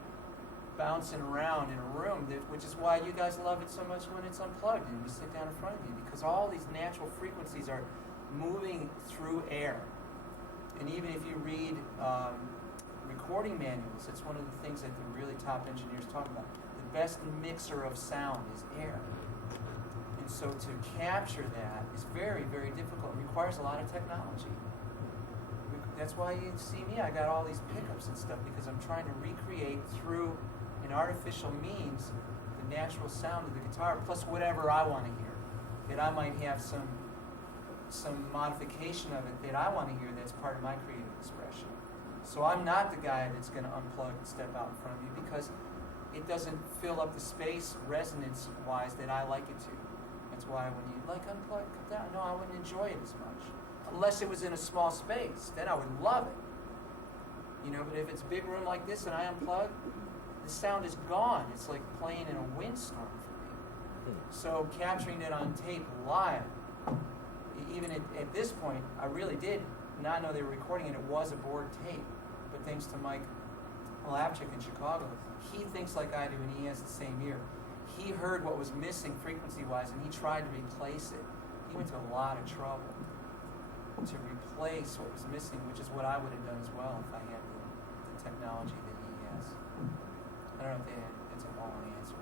bouncing around in a room, which is why you guys love it so much when it's unplugged and you sit down in front of you, because all these natural frequencies are moving through air. And even if you read recording manuals. It's one of the things that the really top engineers talk about. The best mixer of sound is air. And so to capture that is very, very difficult. It requires a lot of technology. That's why you see me, I got all these pickups and stuff, because I'm trying to recreate through an artificial means the natural sound of the guitar, plus whatever I want to hear. That I might have some modification of it that I want to hear that's part of my creative expression. So I'm not the guy that's going to unplug and step out in front of you, because it doesn't fill up the space resonance-wise that I like it to. That's why when you unplug, come down, no, I wouldn't enjoy it as much. Unless it was in a small space, then I would love it. But if it's a big room like this and I unplug, the sound is gone. It's like playing in a windstorm for me. So capturing it on tape live, even at this point, I really did not know they were recording it. It was a board tape. But thanks to Mike Lapchick in Chicago, he thinks like I do, and he has the same ear. He heard what was missing frequency-wise, and he tried to replace it. He went to a lot of trouble to replace what was missing, which is what I would have done as well if I had the technology that he has. I don't know if it's a long answer.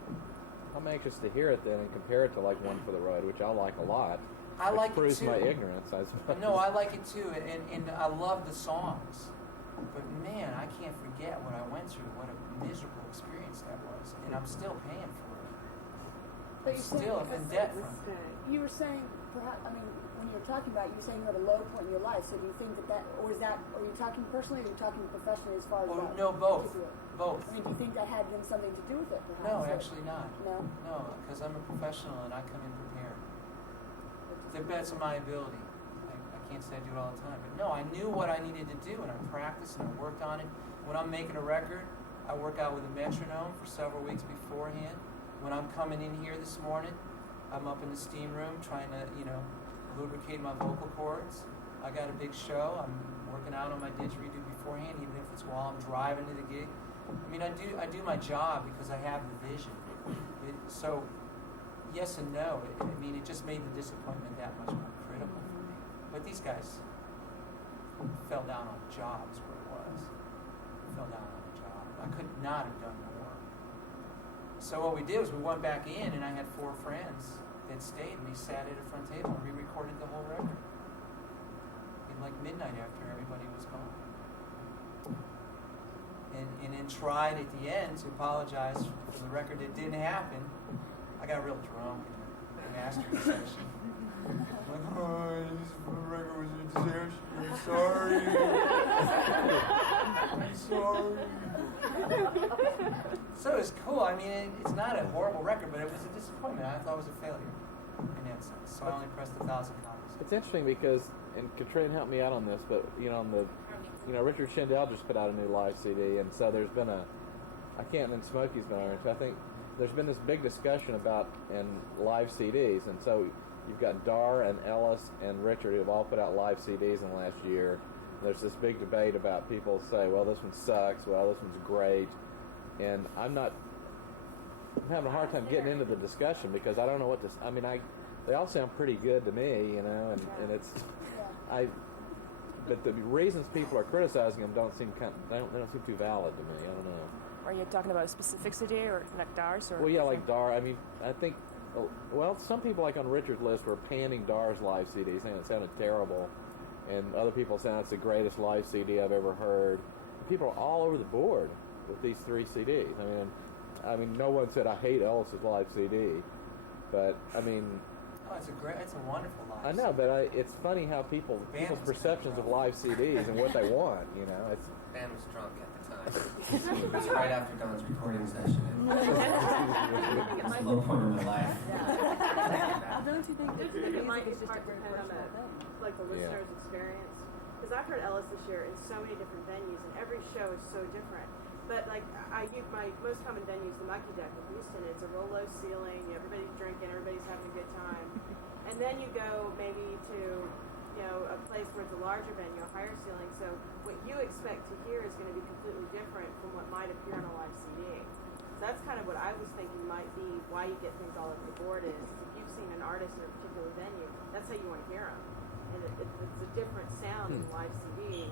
I'm anxious to hear it then and compare it to like One for the Road, which I like a lot. I like it proves too. my ignorance, I suppose. No, I like it too, and I love the songs. But man, I can't forget what I went through, what a miserable experience that was, and I'm still paying for it. But I'm still in debt from it. You were saying, perhaps, I mean, when you were talking about it, you were saying you had a low point in your life. So do you think that, or is that, are you talking personally or are you talking professionally as far as that? No, both. Both. I mean, do you think that had something to do with it, perhaps? No, actually not. No? No, because I'm a professional and I come in prepared. The best of my ability. I can't say I do it all the time, but no, I knew what I needed to do, and I practiced and I worked on it. When I'm making a record, I work out with a metronome for several weeks beforehand. When I'm coming in here this morning, I'm up in the steam room trying to, lubricate my vocal cords. I got a big show. I'm working out on my didgeridoo beforehand, even if it's while I'm driving to the gig. I mean, I do my job because I have the vision. So, yes and no. It just made the disappointment that much more critical for me. But these guys fell down on the job is what it was. Fell down on the job. I could not have done more. So what we did was we went back in, and I had 4 friends that stayed, and we sat at a front table and re-recorded the whole record. In like midnight after everybody was gone. And then tried at the end to apologize for the record that didn't happen. I got real drunk in the mastering session. Like, oh, this record was a disaster. I'm sorry. I'm sorry. So it was cool. I mean, it's not a horrible record, but it was a disappointment. I thought it was a failure in that sense. So I only pressed 1,000 copies. It's interesting because, and Katrina helped me out on this, but Richard Shindell just put out a new live CD, and so there's been and Smokey's been on it. I think there's been this big discussion about in live CDs, and so you've got Dar and Ellis and Richard who have all put out live CDs in the last year. There's this big debate about people say, well, this one sucks, well, this one's great, and I'm having a hard time getting into the discussion because I don't know what to. I mean, they all sound pretty good to me, and it's but the reasons people are criticizing them don't seem they don't seem too valid to me. I don't know. Are you talking about a specific CD or like Dar's? Or well, yeah, like Dar. I mean, I think. Well, some people like on Richard's list were panning Dar's live CD, saying it sounded terrible, and other people saying it's the greatest live CD I've ever heard. People are all over the board with these 3 CDs. I mean, no one said I hate Ellis's live CD, but I mean. Oh, it's a wonderful live I know, but it's funny how people's perceptions of live CDs and what they want. It's. Band was drunk at the time. It was right after Don's recording session. It was a low point in my life. Don't you think that it might be hard to depend on the listener's experience? Because I've heard Ellis this year in so many different venues, and every show is so different. But I use my most common venue is the Monkey Deck in Houston. It's a real low ceiling. Everybody's drinking. Everybody's having a good time. And then you go maybe to a place where it's a larger venue, a higher ceiling. So what you expect to hear is going to be completely different from what might appear on a live CD. So that's kind of what I was thinking might be why you get things all over the board is if you've seen an artist in a particular venue, that's how you want to hear them. And it's a different sound in live CD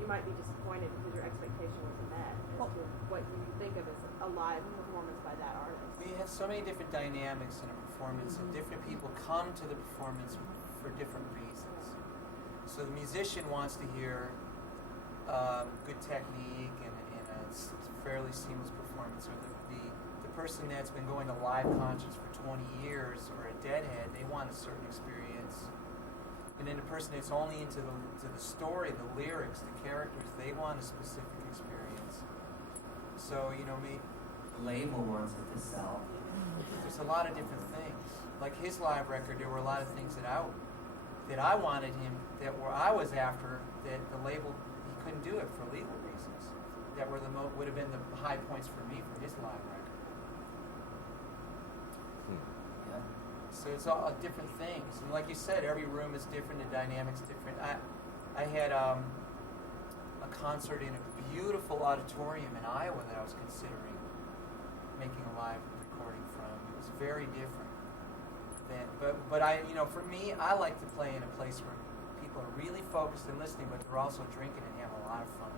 you might be disappointed because your expectation wasn't met as to what you think of as a live performance by that artist. We have so many different dynamics in a performance, and different people come to the performance for different reasons. So the musician wants to hear good technique and a fairly seamless performance, or the person that's been going to live concerts for 20 years, or a deadhead, they want a certain experience. And then the person that's only into the story, the lyrics, the characters, they want a specific experience. So, you know, The label wants it to sell. there's a lot of different things. Like his live record, there were a lot of things that I wanted him, I was after, that the label, he couldn't do it for legal reasons. That were would have been the high points for me for his live record. Yeah. So it's all different things, and like you said, every room is different, the dynamics different. I had a concert in a beautiful auditorium in Iowa that I was considering making a live recording from. It was very different. But I, you know, for me, I like to play in a place where people are really focused and listening, but they're also drinking and having a lot of fun.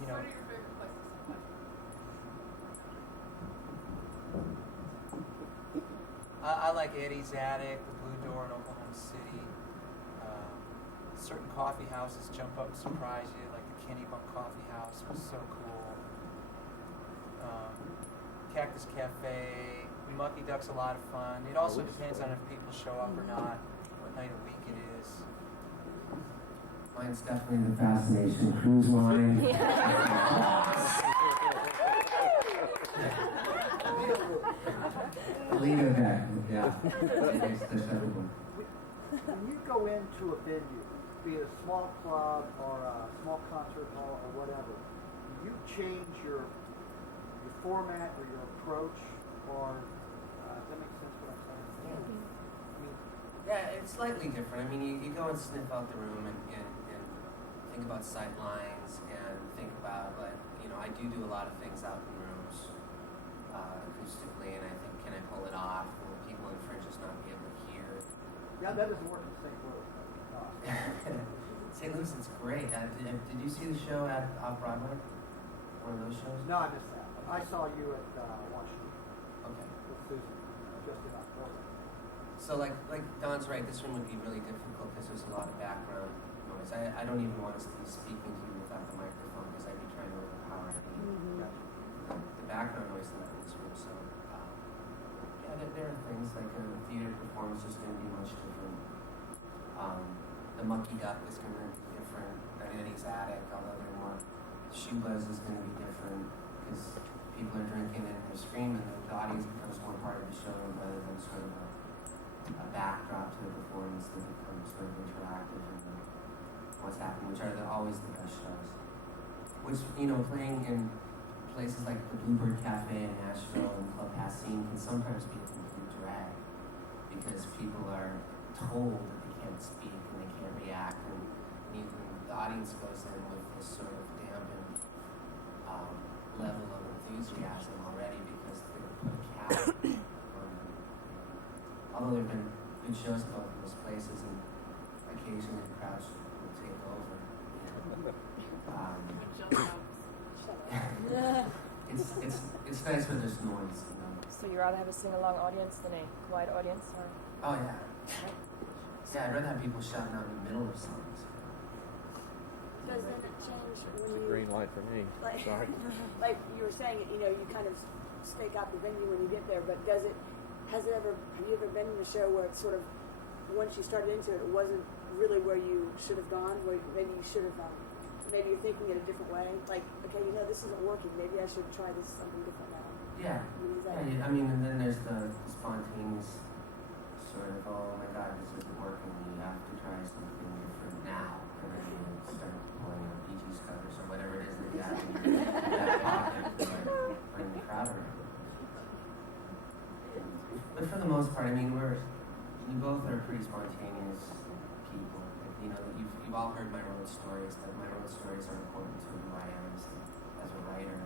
You know. What are your favorite places to play? I like Eddie's Attic, the Blue Door in Oklahoma City. Certain coffee houses jump up and surprise you, like the Kennebunk Coffee House was so cool. Cactus Cafe, Mucky Duck's a lot of fun. It also depends on if people show up or not, what night of week it is. Mine's definitely the Fascination Cruise Line. Leave it there. Yeah. When you go into a venue, be it a small club or a small concert hall or whatever, do you change your format or your approach, or does that make sense what I'm saying? Yeah, it's slightly different. I mean, you go and sniff out the room and think about sight lines and think about, like, you know, I do a lot of things out in rooms acoustically, and I think, can I pull it off? Will people in fringes not be able to hear? Yeah, that doesn't work in St. Louis. St. Louis, it's great. Did you see the show at Off-Broadway? One of those shows? No, I missed that. I saw you at Washington. Okay. With Susan, just in October. So like Don's right, this room would be really difficult because there's a lot of background noise. I don't even want us to be speaking to you without the microphone because I'd be trying to overpower the background noise in this room. So yeah, there are things like a theater performance is going to be much different. The Mucky Duck is going to be different than Eddie's Attic, although they're more. Shoe Buzz is going to be different because people are drinking and they're screaming. The audience becomes more part of the show rather than sort of a backdrop to the performance that becomes sort of interactive and what's happening, which are always the best shows. Which, you know, playing in places like the Bluebird Cafe in Nashville and Club Hassine can sometimes be a complete drag because people are told that they can't speak and they can't react, and the audience goes in with this sort of dampened level of enthusiasm already because they were put a cap on them. Although there have been good shows at both of those places, and occasionally the crowds will take over. It's nice when there's noise. You know? So you'd rather have a sing-along audience than a quiet audience, or? Oh yeah. Yeah, I'd rather have people shouting out in the middle of songs. Does then it change when It's a you green light for me. like, Sorry. like you were saying, you know, you kind of stake out the venue when you get there, but have you ever been in a show where it's sort of, once you started into it, it wasn't really where you should have gone, where maybe you should have, maybe you're thinking it a different way, like, okay, you know, this isn't working, maybe I should try this something different now. Yeah. I mean, and then there's the spontaneous sort of, oh my God, this isn't working, you have to try something different now, and then you start pulling out Bee Gees covers or whatever it is that you have in your back pocket to bring the crowd around. But for the most part, I mean, we both are pretty spontaneous people. Like, you know, you've all heard my road stories, but my road stories are important to who I am as a writer.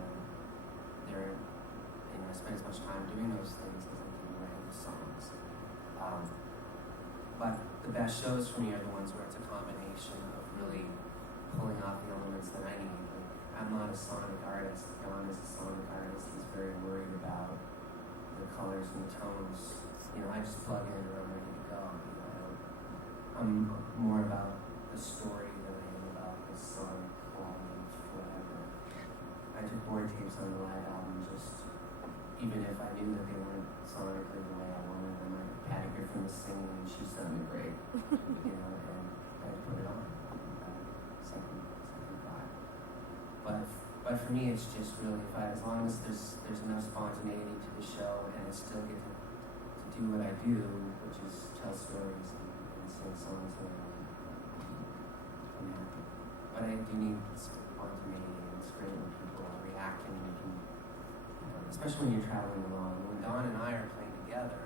And I spend as much time doing those things as I do writing the songs. But the best shows for me are the ones where it's a combination of really pulling off the elements that I need. Like, I'm not a sonic artist. Don is a sonic artist. He's very worried about the colors and the tones. You know, I just plug in and I'm ready to go. You know, I'm more about the story than I am about the sonic qualities, whatever. I took board tapes on the live album just, even if I knew that they weren't sonically the way I wanted them. Like Patty Griffin was singing and she sounded great, you know, and I put it on. Second vibe. But for me, it's just really, as long as there's enough spontaneity to the show and I still get to do what I do, which is tell stories and sing songs, and I'm happy. But I do need spontaneity, and it's great when people are reacting. You can, especially when you're traveling along. When Dawn and I are playing together,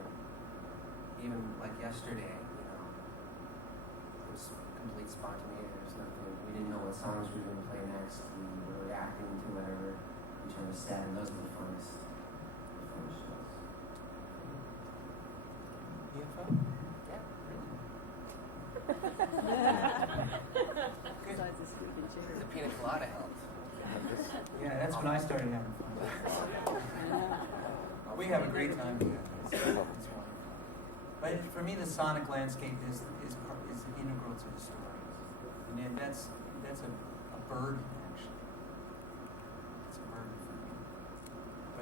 even like yesterday, you know, it was complete spontaneity. There's nothing. We didn't know what songs we were going to play next. We were reacting to whatever each other said, and those are the funnest shows. BFO? Yeah. Besides the squeaky chair. The pina colada helped. Yeah, that's when I started having fun. We have a great time together. It's wonderful. But for me, the sonic landscape is integral to the story, and that's a burden actually. It's a burden for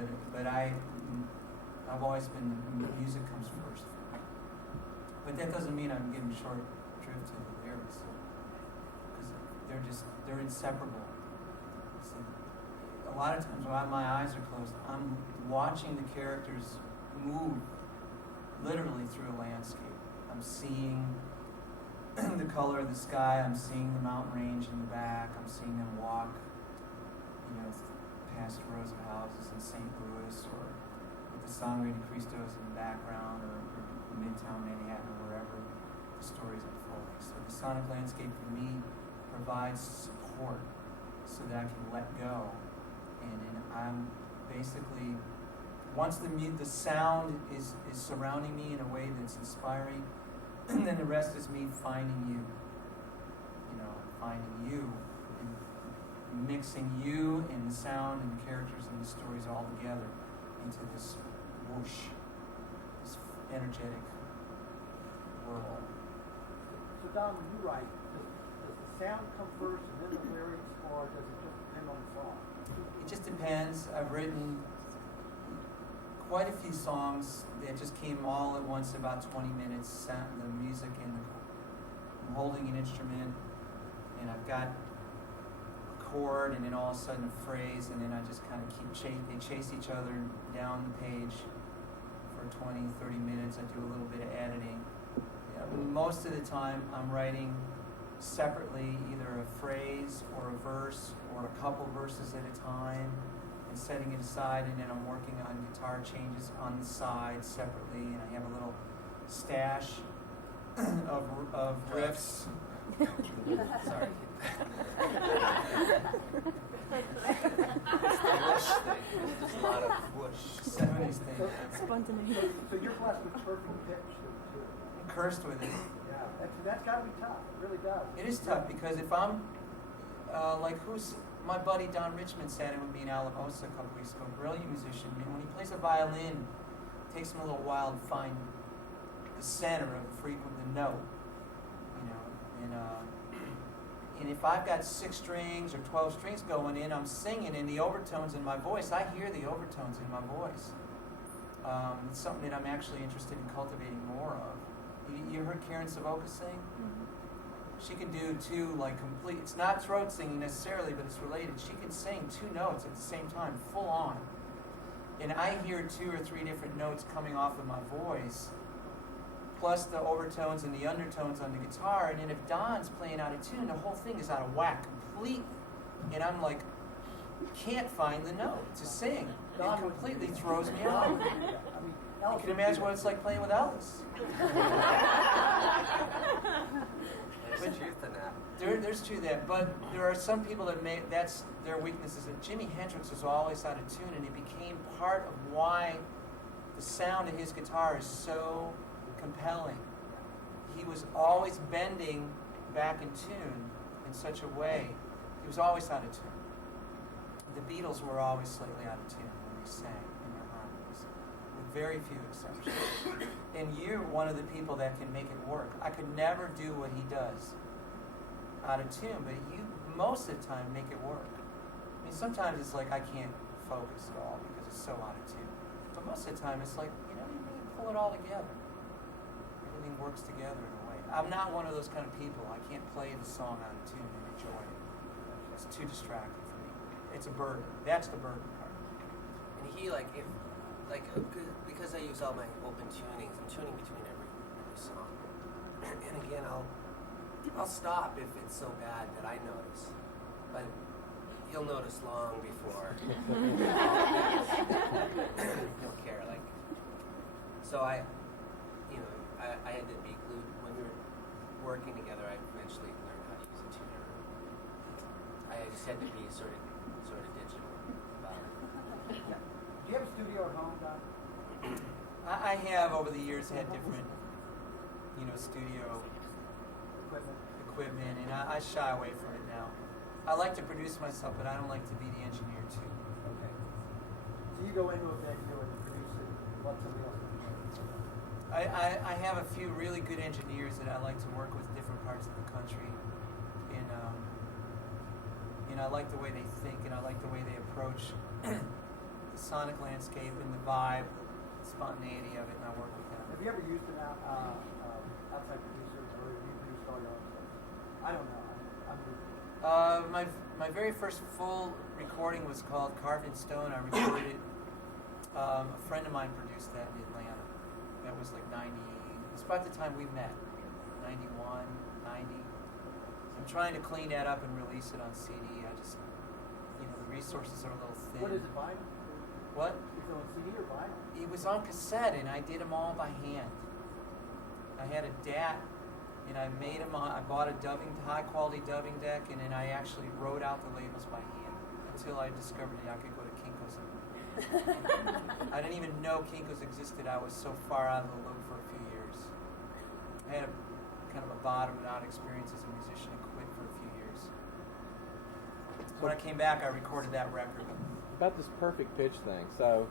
me. But I've always been, music comes first for me. But that doesn't mean I'm giving short shrift to the lyrics, because they're inseparable. So a lot of times while my eyes are closed, I'm watching the characters move literally through a landscape. I'm seeing the color of the sky, I'm seeing the mountain range in the back, I'm seeing them walk, you know, past rows of houses in St. Louis, or with the Sangre de Cristos in the background, or Midtown Manhattan, or wherever the story's unfolding. So the sonic landscape for me provides support so that I can let go, and I'm basically, once the sound is surrounding me in a way that's inspiring, and then the rest is me finding you, and mixing you and the sound and the characters and the stories all together into this whoosh, this energetic world. So Don, when you write, does the sound come first and then the lyrics, or does it just depend on the song? It just depends. I've written quite a few songs that just came all at once, about 20 minutes, the music and I'm holding an instrument, and I've got a chord, and then all of a sudden a phrase, and then I just kind of they chase each other down the page for 20, 30 minutes. I do a little bit of editing. Most of the time I'm writing separately, either a phrase or a verse or a couple verses at a time, and setting it aside, and then I'm working on guitar changes on the side separately, and I have a little stash of riffs. Sorry. There's a lot of whoosh. 70s thing. Spontaneity. So you're blessed with perfect pitch too. I'm cursed with it. Yeah, that's got to be tough. It really does. It is tough, because if I'm my buddy Don Richmond sat in with me in Alamosa a couple weeks ago, brilliant musician, and when he plays a violin, it takes him a little while to find the center of the note, and if I've got 6 strings or 12 strings going in, I'm singing, and the overtones in my voice, I hear the overtones in my voice. It's something that I'm actually interested in cultivating more of. You heard Karen Savoca sing? Mm-hmm. She can do 2 complete, it's not throat singing necessarily, but it's related. She can sing 2 notes at the same time, full on. And I hear 2 or 3 different notes coming off of my voice, plus the overtones and the undertones on the guitar. And then if Don's playing out of tune, the whole thing is out of whack completely. And I'm like, can't find the note to sing. It completely throws me off. You can imagine what it's like playing with Elvis. There's truth in that. There's truth in that, but there are some people that that's their weaknesses. And Jimi Hendrix was always out of tune, and it became part of why the sound of his guitar is so compelling. He was always bending back in tune, and in such a way, he was always out of tune. The Beatles were always slightly out of tune when they sang in their harmonies, with very few exceptions. And you're one of the people that can make it work. I could never do what he does out of tune, but you, most of the time, make it work. I mean, sometimes it's like I can't focus at all because it's so out of tune. But most of the time, it's like, you know, you really pull it all together. Everything works together in a way. I'm not one of those kind of people. I can't play the song out of tune and enjoy it. It's too distracting for me. It's a burden. That's the burden part. And he, like, if, like, because I use all my open tunings, I'm tuning between every song. And again, I'll stop if it's so bad that I notice. But he'll notice long before. He'll care, like. So I had to be glued when we were working together. I eventually learned how to use a tuner. I just had to be sort of digital about it. Do you have a studio at home, Don? I have over the years had different, studio equipment, and I shy away from it now. I like to produce myself, but I don't like to be the engineer too. Okay. So you go into a venue and produce it, let somebody else do it. I have a few really good engineers that I like to work with different parts of the country, and I like the way they think, and I like the way they approach the sonic landscape and the vibe, the spontaneity of it, and I work with them. Have you ever used an outside producer, or have you produced all your own stuff? I don't know. My very first full recording was called Carved in Stone. I recorded it. A friend of mine produced that in Atlanta. That was like 90. It's about the time we met. 91, 90. I'm trying to clean that up and release it on CD. I just, the resources are a little thin. What is it, vinyl? What? Is it on CD or vinyl? It was on cassette, and I did them all by hand. I had a DAT, and I made them on. I bought a high-quality dubbing deck, and then I actually wrote out the labels by hand until I discovered that I could go to Kinko's. I didn't even know Kinko's existed. I was so far out of the loop for a few years. I had kind of a bottomed-out experience as a musician and quit for a few years. When I came back, I recorded that record. About this perfect pitch thing. So,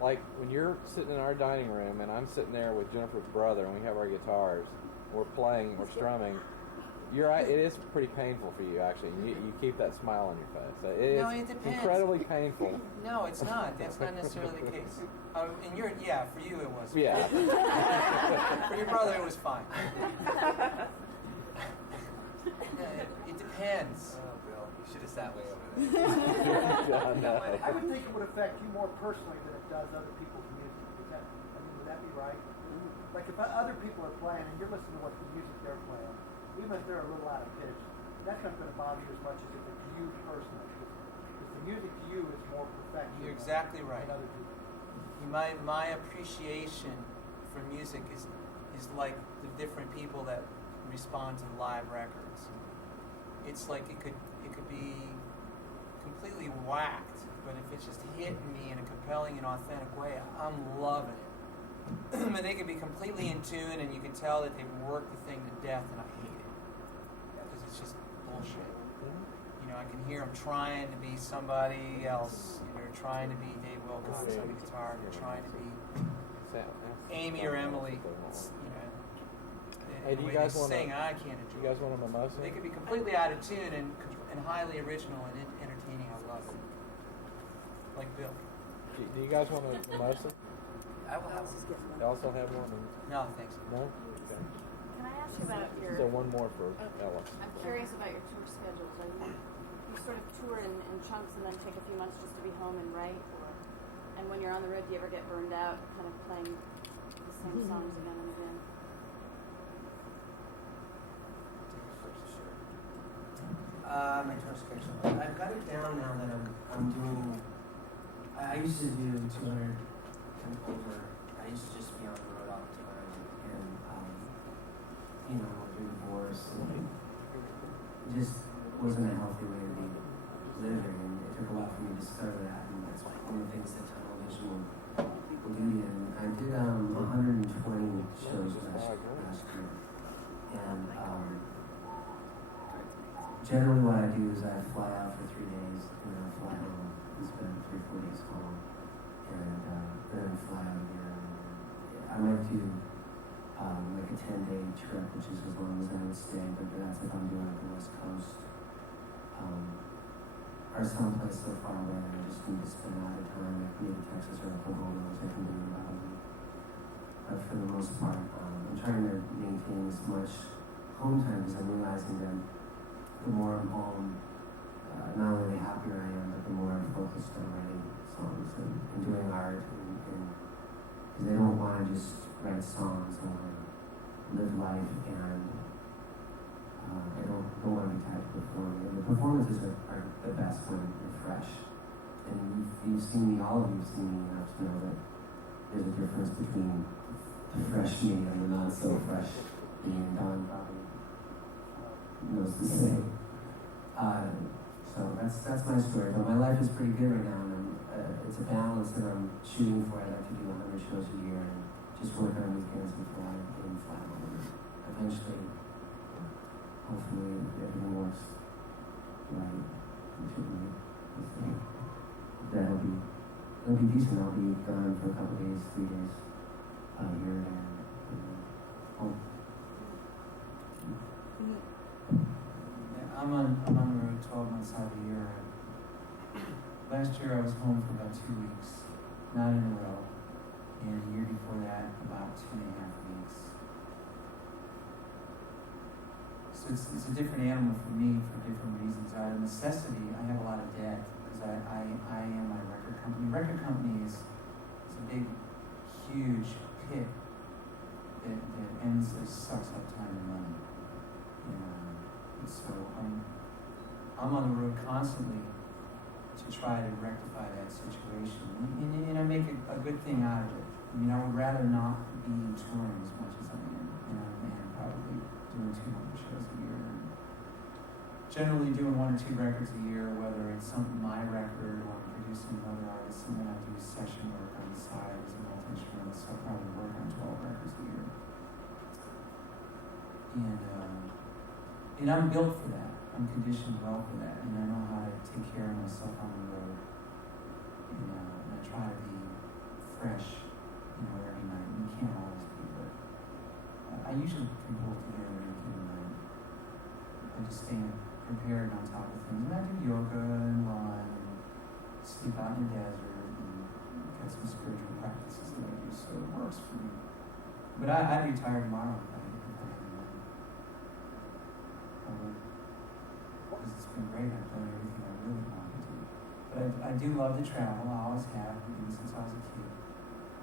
like, when you're sitting in our dining room and I'm sitting there with Jennifer's brother and we have our guitars, we're playing, we're strumming, it is pretty painful for you, actually. You keep that smile on your face. It depends. Incredibly painful. No, it's not. That's not necessarily the case. And for you it was. Yeah. For your brother it was fine. It depends. Oh, Bill, you should have sat way over there. I would think it would affect you more personally than it does other people's music. Would that be right? Like if other people are playing and you're listening to what the music they're playing, even if they're a little out of pitch, that's not going to bother you as much as if it's you personally. Because the music to you is more perfection. You're exactly right. Than other people. My appreciation for music is like the different people that respond to live records. It's like it could be completely whacked, but if it's just hitting me in a compelling and authentic way, I'm loving it. But they could be completely in tune, and you can tell that they've worked the thing to death, and I hate it because it's just bullshit. I can hear them trying to be somebody else. They're trying to be Dave Wilcox on the guitar. They're trying to be Amy or Emily. Hey, do you guys want sing? I can't enjoy. You guys want a mimosa? They could be completely out of tune and highly original and entertaining. I love it. Like Bill. Do you guys want a mimosa? I will have one. You also have one? No, thanks. No? Okay. Can I ask you about your... So one more for Ella. I'm curious about your tour schedules. Are you sort of tour in chunks and then take a few months just to be home and write? And when you're on the road, do you ever get burned out kind of playing the same songs again and again? My tour schedule. I've got it down now that I'm doing. I used to do 200 and over. I used to just be on the road all the time, and through divorce, and it just wasn't a healthy way to be living. And it took a while for me to discover that, and that's one of the things that television will do to you. And I did 120 shows last year, and generally what I do is I fly out for 3 days, and then I fly home and spend 3-4 days home, and then fly out again. I might do like a 10-day trip, which is as long as I would stay, but that's if I'm doing it the West Coast. Or someplace so far away that I just need to spend a lot of time, like maybe Texas or Oklahoma, which I can do in about a week. But for the most part, I'm trying to maintain as much home time because I'm realizing that the more I'm home, not only the happier I am, but the more I'm focused on writing songs and doing art. And because I don't want to just write songs, I want to live life, and I don't want to be tied to performing. And the performances are the best when they're fresh. And you've seen me, all of you have seen me enough to know that there's a difference between the fresh me and the not so fresh me, and Don probably knows the same. So that's my story. But my life is pretty good right now, and it's a balance that I'm shooting for. I like to do 100 shows a year and just work on weekends and fly in, fly home. Eventually, hopefully, everything works right. That'll be decent. I'll be gone for a couple days, 3 days here and there. Home. Yeah, I'm on the road 12 months out of the year. Last year I was home for about 2 weeks, not in a row, and the year before that about 2.5 weeks. So it's a different animal for me for different reasons. Out of necessity, I have a lot of debt because I am my record company. Record company is a big, huge pit that endlessly sucks up time and money. And so I'm on the road constantly to try to rectify that situation. And I make a good thing out of it. I mean, I would rather not be touring as much as I am. And probably doing 200 shows a year. And generally doing 1 or 2 records a year, whether it's my record or I'm producing another artist, and then I do session work on the side as a multi-instrumentalist, so I probably work on 12 records a year. And I'm built for that. I'm conditioned well for that, and I know how to take care of myself on the road. And I try to be fresh, every night. You can't always be, but I usually can pull together any given night. I just stay prepared on top of things. And I do yoga and run and sleep out in the desert and get some spiritual practices that I do, so it works for me. But I'd retire tomorrow if I had the money. I would. Because it's been great. I've done everything I really wanted to do. But I do love to travel. I always have, even since I was a kid.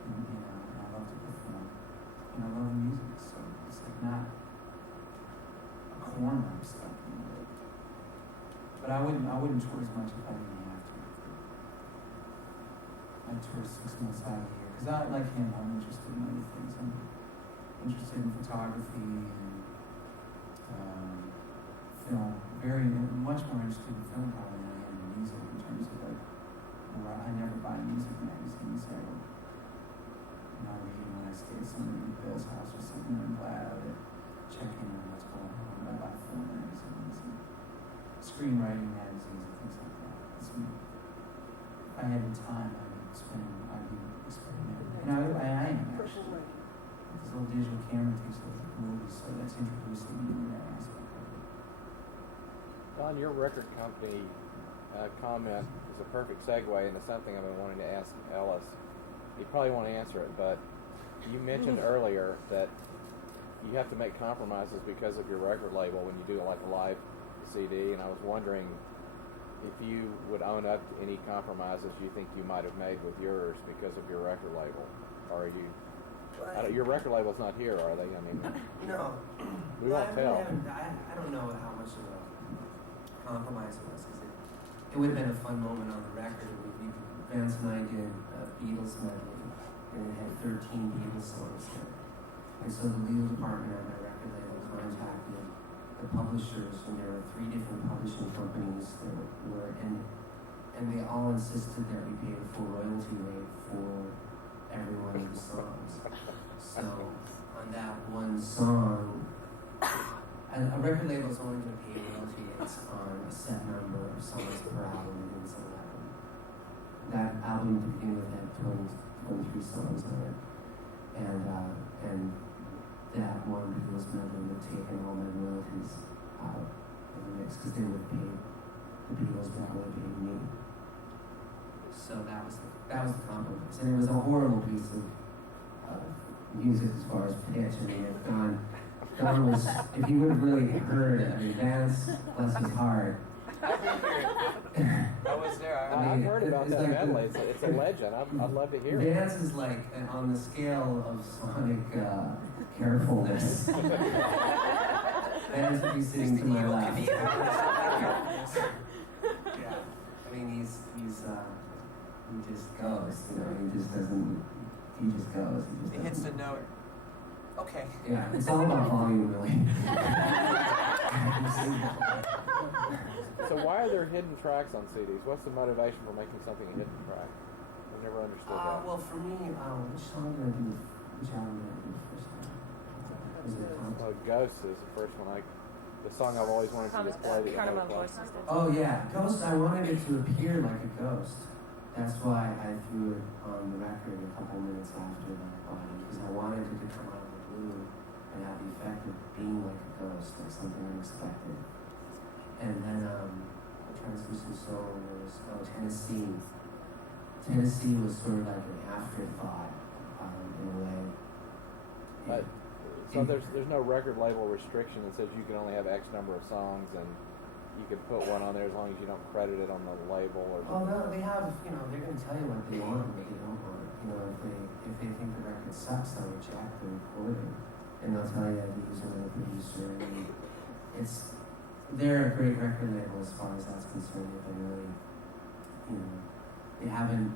And I love to perform. And I love music, so it's like not a corner I'm stuck in. But I wouldn't tour as much if I didn't have to. I tour 6 months out of the year. Because like him, I'm interested in other things. I'm interested in photography and film. Much more interested in film probably than I am in music in terms of I never buy music magazines ever. I read when I stay at somebody at Bill's house or something. I'm glad of it. Checking on what's going on. I buy film magazines and screenwriting magazines and things like that. If I had the time, I'd be experimenting. And I am actually. This little digital camera takes a look at movies, so that's introducing me to that aspect of it. Don, your record company comment is a perfect segue into something I've been wanting to ask Ellis. You probably won't answer it, but you mentioned earlier that you have to make compromises because of your record label when you do like a live CD, and I was wondering if you would own up to any compromises you think you might have made with yours because of your record label. Or are you... your record label's not here, are they? I mean, no. We won't tell. I don't know how much of a compromise it was, because it would have been a fun moment on the record. Vance and I did a Beatles medley, and it had 13 Beatles songs in it. And so the legal department at my record label contacted the publishers, and there were 3 different publishing companies that were in it. And they all insisted that we pay a full royalty rate for every one of the songs. So on that one song, I a record label is only going to pay royalties on a set number of songs per album, and it's 11. That album to begin with had 23 songs on it, and that one Beatles medley would have taken all my royalties out of the mix because they would have paid the Beatles what would have paid me. So that was the compromise, and it was a horrible piece of music as far as pitch. I mean, if Don was, if he would have really heard it, I mean, Vance, bless his heart. I was there. I've heard about that like medley. It's a legend. I'd love to hear it. Vance is like on the scale of sonic carefulness. Vance would be sitting to my left. Yeah, I mean he just goes. You know, he just doesn't. He just goes. He hits the note. Okay. Yeah, it's all about volume, really. So why are there hidden tracks on CDs? What's the motivation for making something a hidden track? I've never understood that. Well, for me, which song did I do? Which album did I do first time? Was it Ghosts is the first one. The song I've always wanted to play. Carnival Voices. Oh yeah, Ghost. I wanted it to appear like a ghost. That's why I threw it on the record a couple minutes after that body, because I wanted it to come out of the blue and have the effect of being like a ghost, like something unexpected. And then Translucent Soul was Tennessee. Tennessee was sort of like an afterthought in a way. So there's no record label restriction that says you can only have X number of songs and you can put one on there as long as you don't credit it on the label or Well, no, they have, they're going to tell you what they want and what they don't want. If they think the record sucks, they'll reject the recording. And they'll tell you to use another producer. And they're a great record label as far as that's concerned. If they really, they haven't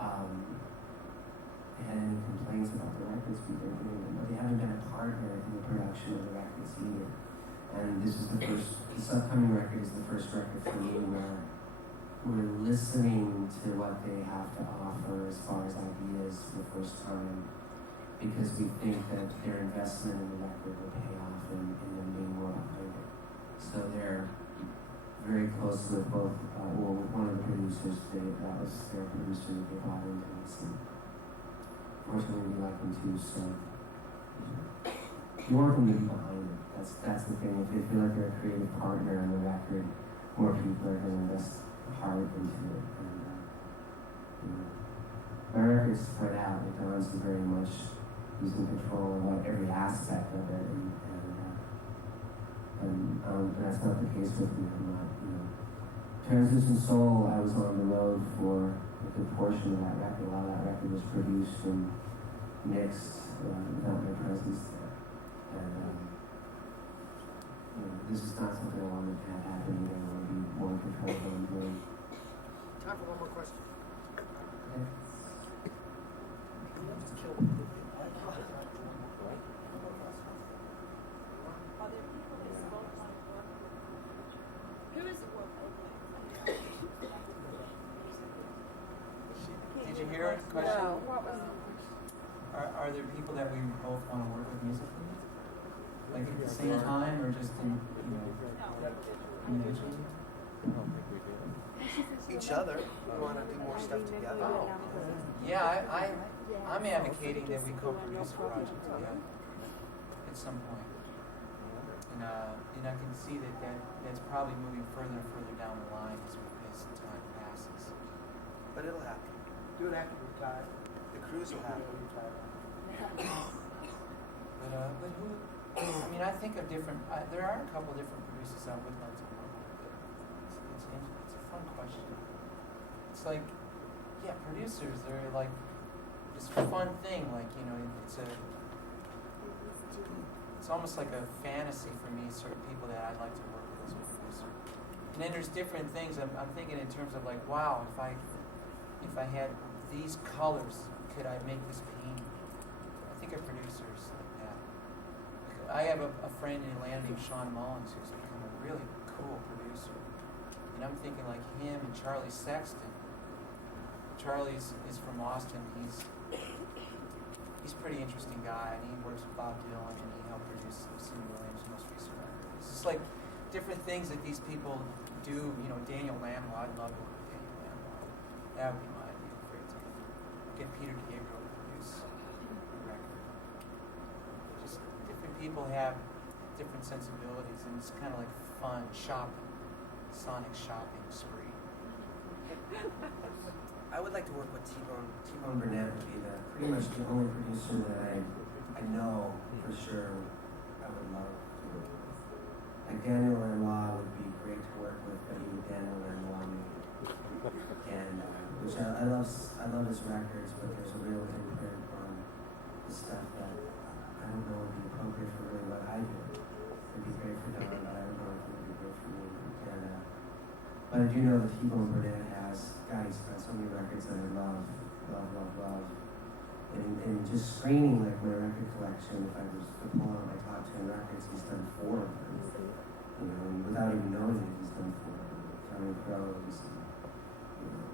had any complaints about the records we've been doing, but they haven't been a partner in the production of the records either. And this upcoming record is the first record for me where we're listening to what they have to offer as far as ideas for the first time, because we think that their investment in the record will pay off in them being more behind it. So they're very close with both, with one of the producers, that was their producer that they brought into this. And fortunately, we like them too, so you want them to be behind it. That's the thing. If they feel like they're a creative partner on the record, more people are going to invest hard into it. And, my record's spread out. Don's very much, he's in control of every aspect of it, and that's not the case with me. I'm not, Translucent Soul, I was on the road for a good portion of that record. A lot of that record was produced and mixed without my presence there. And this is not something I want to have happen. I want to be more in control of what I'm doing. Time for one more question. Okay. Are there people that spoke on the book? Who is the work Did you hear a question? No, what was the Are there people that we both want to work with musically? Like at the same time, or just individually? Each other. We want to do more stuff together. Yeah, I'm advocating that we co-produce a project together at some point. And I can see that's probably moving further and further down the line as time passes. But it'll happen. Do it after we retire. The cruise will happen. But who? I mean, I think of different. There are a couple different producers I would like to work with. It's a fun question. It's like, yeah, producers. They're like this fun thing. Like it's almost like a fantasy for me. Certain people that I'd like to work with as a producer. And then there's different things. I'm thinking in terms of like, wow, if I had these colors, could I make this painting? I think of producers like that. I have a friend in Atlanta named Sean Mullins who's become a really cool producer. And I'm thinking like him and Charlie Sexton. Charlie is from Austin. He's a pretty interesting guy, and he works with Bob Dylan, and he helped produce Cindy Williams' most recent record. just like different things that these people do. You know, Daniel Lanois, I'd love to work with Daniel Lanois. That would be my idea for it to get Peter Diego to produce a record. Just different people have different sensibilities, and it's kind of like fun shopping, sonic shopping spree. I would like to work with T-Bone. T-Bone Burnett would be pretty much the only producer that I know for sure I would love to work with. Like Daniel Lanois would be great to work with, but he would Daniel Lanois me. And which I love his records, but there's a real imprint on the stuff that I don't know would be appropriate for really what I do. It'd be great for Don, but I don't know if it would be great for me. And but I do know that T-Bone Burnett has, God, he's got so many records that I love. And just screening like my record collection, if I was to pull out my top 10 records, he's done 4 of them. You know, and without even knowing it, he's done 4 of them. Counting Crows, and, you know,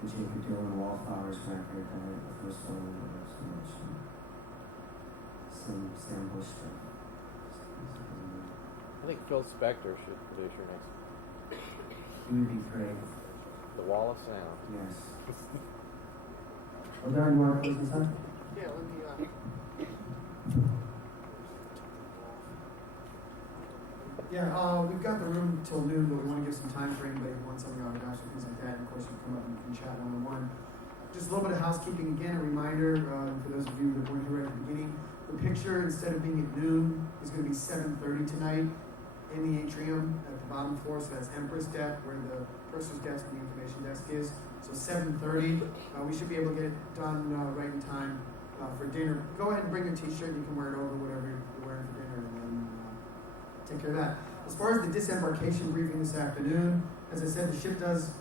the Jacob Dylan Wallflowers record, the first one I love so much. And some Sam Bush stuff. I think Phil Spector should produce your next. He would be great. The Wall of Sound. Yes. Well, Don, you want to close this up? Yeah, let me. We've got the room till noon, but we want to give some time for anybody who wants something autographs or things like that. And of course, you can come up and you can chat one-on-one. Just a little bit of housekeeping again. A reminder for those of you that weren't here right at the beginning. The picture, instead of being at noon, is going to be 7:30 tonight in the atrium at the bottom floor. So that's Empress Deck, where the purser's desk and the information desk is. So 7:30. We should be able to get it done right in time for dinner. Go ahead and bring your T-shirt. You can wear it over whatever you're wearing for dinner, and then take care of that. As far as the disembarkation briefing this afternoon, as I said, the ship does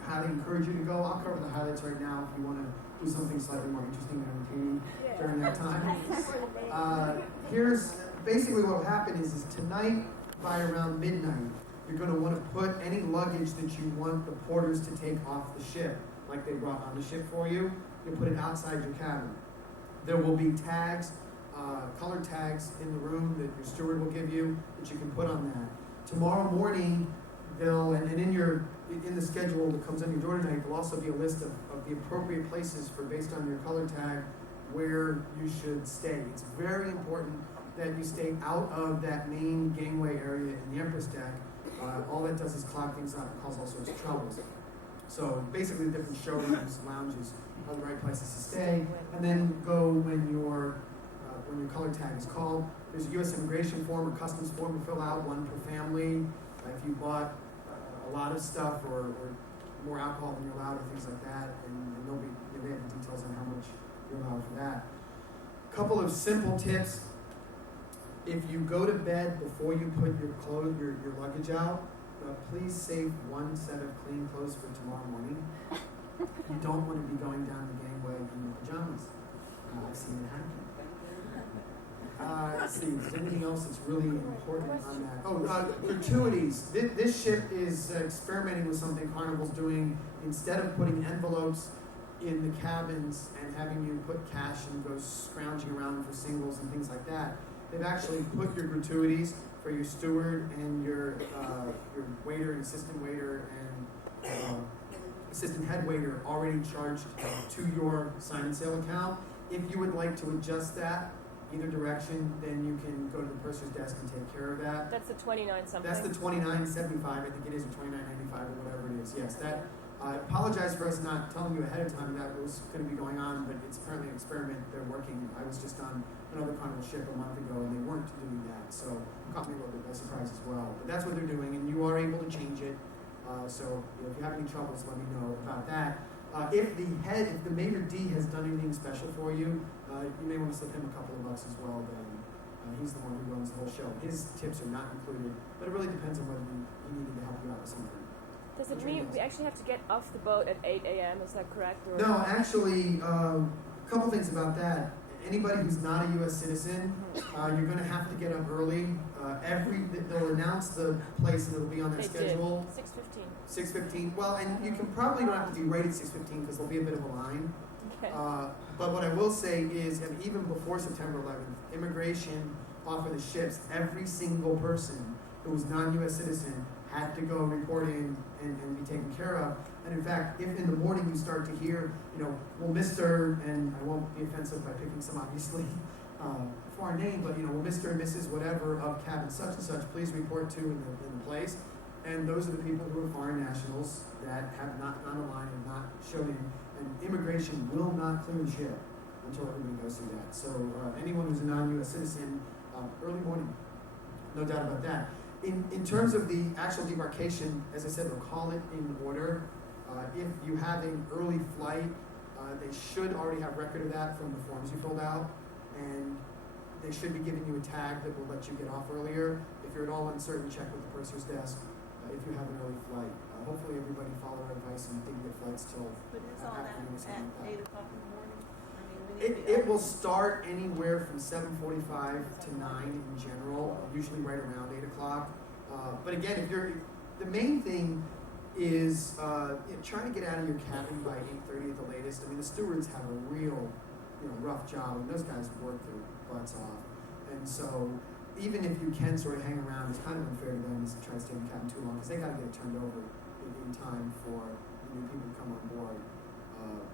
highly encourage you to go. I'll cover the highlights right now if you want to do something slightly more interesting and entertaining during that time. Here's basically what will happen is tonight by around midnight, you're going to want to put any luggage that you want the porters to take off the ship, like they brought on the ship for you. You'll put it outside your cabin. There will be tags, colored tags in the room that your steward will give you that you can put on that. Tomorrow morning, in the schedule that comes on your door tonight, there'll also be a list of the appropriate places based on your color tag where you should stay. It's very important that you stay out of that main gangway area in the Empress Deck. All that does is clog things up and cause all sorts of troubles. So basically, the different showrooms, lounges are the right places to stay. And then go when your color tag is called. There's a U.S. immigration form or customs form to fill out, one per family. If you bought a lot of stuff or more alcohol than you're allowed or things like that, and they have the details on how much you're allowed for that. Couple of simple tips. If you go to bed before you put your luggage out, please save one set of clean clothes for tomorrow morning. You don't want to be going down the gangway in your pajamas. I've seen it happen. Let's see, is there anything else that's really important on that? Oh, gratuities. This ship is experimenting with something Carnival's doing. Instead of putting envelopes in the cabins and having you put cash and go scrounging around for singles and things like that, they've actually put your gratuities for your steward and your waiter and assistant waiter and assistant head waiter already charged to your sign and sale account. If you would like to adjust that either direction, then you can go to the purser's desk and take care of that. That's the 29 something. That's the 29.75, I think it is, or 29.95 or whatever it is. Yes, that. I apologize for us not telling you ahead of time that was going to be going on, but it's apparently an experiment. They're working. I was just on another Carnival ship a month ago, and they weren't doing that, so it caught me a little bit by surprise as well. But that's what they're doing, and you are able to change it. So if you have any troubles, let me know about that. If the Major D has done anything special for you, you may want to slip him a couple of bucks as well. Then he's the one who runs the whole show. His tips are not included, but it really depends on whether he needed to help you out with something. Does it mean we actually have to get off the boat at 8 a.m.? Is that correct? Or? No, actually, a couple things about that. Anybody who's not a U.S. citizen, you're going to have to get up early. They'll announce the place and it'll be on their schedule. 6:15. 6:15. Well, and you probably don't have to be right at 6:15 because there'll be a bit of a line. Okay. But what I will say is, even before September 11th, immigration off of the ships, every single person who was non-U.S. citizen had to go report in and be taken care of. And in fact, if in the morning you start to hear, well, Mr., and I won't be offensive by picking some obviously foreign name, but well, Mr. and Mrs. whatever of cabin such and such, please report to in the place. And those are the people who are foreign nationals that have not gone online and not showed in. And immigration will not clear the ship until everybody goes through that. So anyone who's a non-U.S. citizen, early morning, no doubt about that. In terms of the actual debarkation, as I said, they'll call it in order. If you have an early flight, they should already have record of that from the forms you filled out, and they should be giving you a tag that will let you get off earlier. If you're at all uncertain, check with the purser's desk if you have an early flight. Hopefully everybody followed our advice and didn't get flights till But is all that at 8 o'clock in the morning? I mean, we need to be It will start anywhere from 7:45 to 9 in general, usually right around 8 o'clock. But again, the main thing is trying to get out of your cabin by 8:30 at the latest. I mean, the stewards have a real rough job, and those guys work their butts off. And so even if you can sort of hang around, it's kind of unfair to them to try to stay in the cabin too long, because they got to get it turned over in time for the new people to come on board.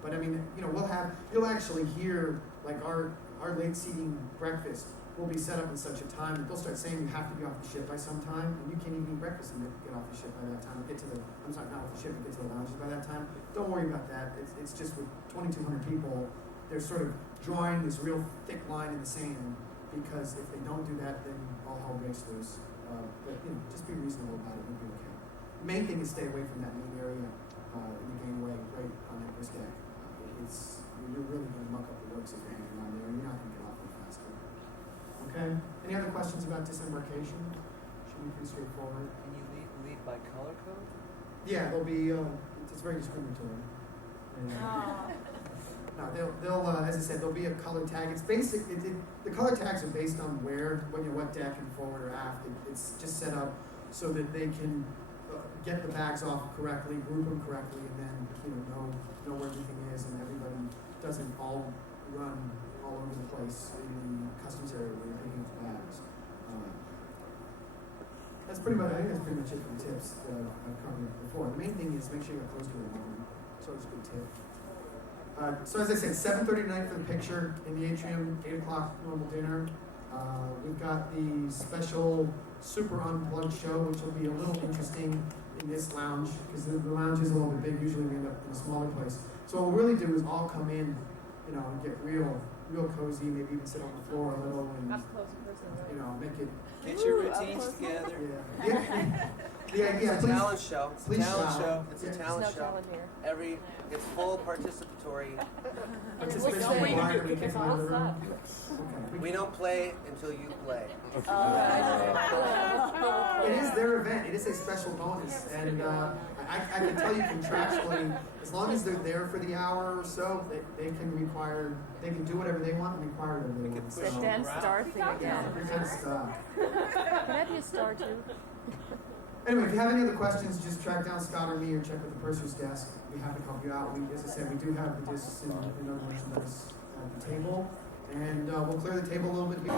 But I mean, you'll actually hear, like our late seating breakfast will be set up in such a time that they'll start saying you have to be off the ship by some time, and you can't even eat breakfast and get off the ship by that time. Not off the ship, and get to the lounges by that time. Don't worry about that. It's just with 2,200 people, they're sort of drawing this real thick line in the sand, because if they don't do that, then all hell breaks loose. But just be reasonable about it. It'll be okay. The main thing is stay away from that main area in the gangway right on Empress deck. You're really going to muck up the works if you're hanging around there, and you're not going to get off any faster. Okay? Any other questions about disembarkation? Should be pretty straightforward. Can you lead by color code? Yeah, there'll be. It's very discriminatory. And, no, they'll as I said, there'll be a color tag. It's basic. The color tags are based on what deck and forward or aft. It's just set up so that they can get the bags off correctly, group them correctly, and then know where everything is, and everybody doesn't all run all over the place in the customs area where you're picking up the bags. I think that's pretty much it for the tips that I've covered before. The main thing is make sure you're close to it morning. So it's a good tip. So as I said, 7:30 tonight for the picture in the atrium, 8 o'clock normal dinner. We've got the special Super Unplugged show, which will be a little interesting in this lounge, because the lounge is a little bit big. Usually we end up in a smaller place. So what we'll really do is all come in, and get real cozy, maybe even sit on the floor a little and, Up close and personal. Make it. Get your routines together. Yeah, It's a talent show. It's a please talent shout. show. It's a Yeah. talent There's no show. talent here. It's full participatory. Participation Don't wait required to when you kick come out of the off. room. Okay. We don't play until you play. It is their event. It is a special bonus, and I can tell you contractually, as long as they're there for the hour or so, they can do whatever they want and require whatever they want. The dance star thing Yeah, again. every kind of stuff. Can I be a star too? Anyway, if you have any other questions, just track down Scott or me or check with the purser's desk. We'd be happy to help you out. As I said, we do have the discs and other merchandise at the table. And we'll clear the table a little bit here.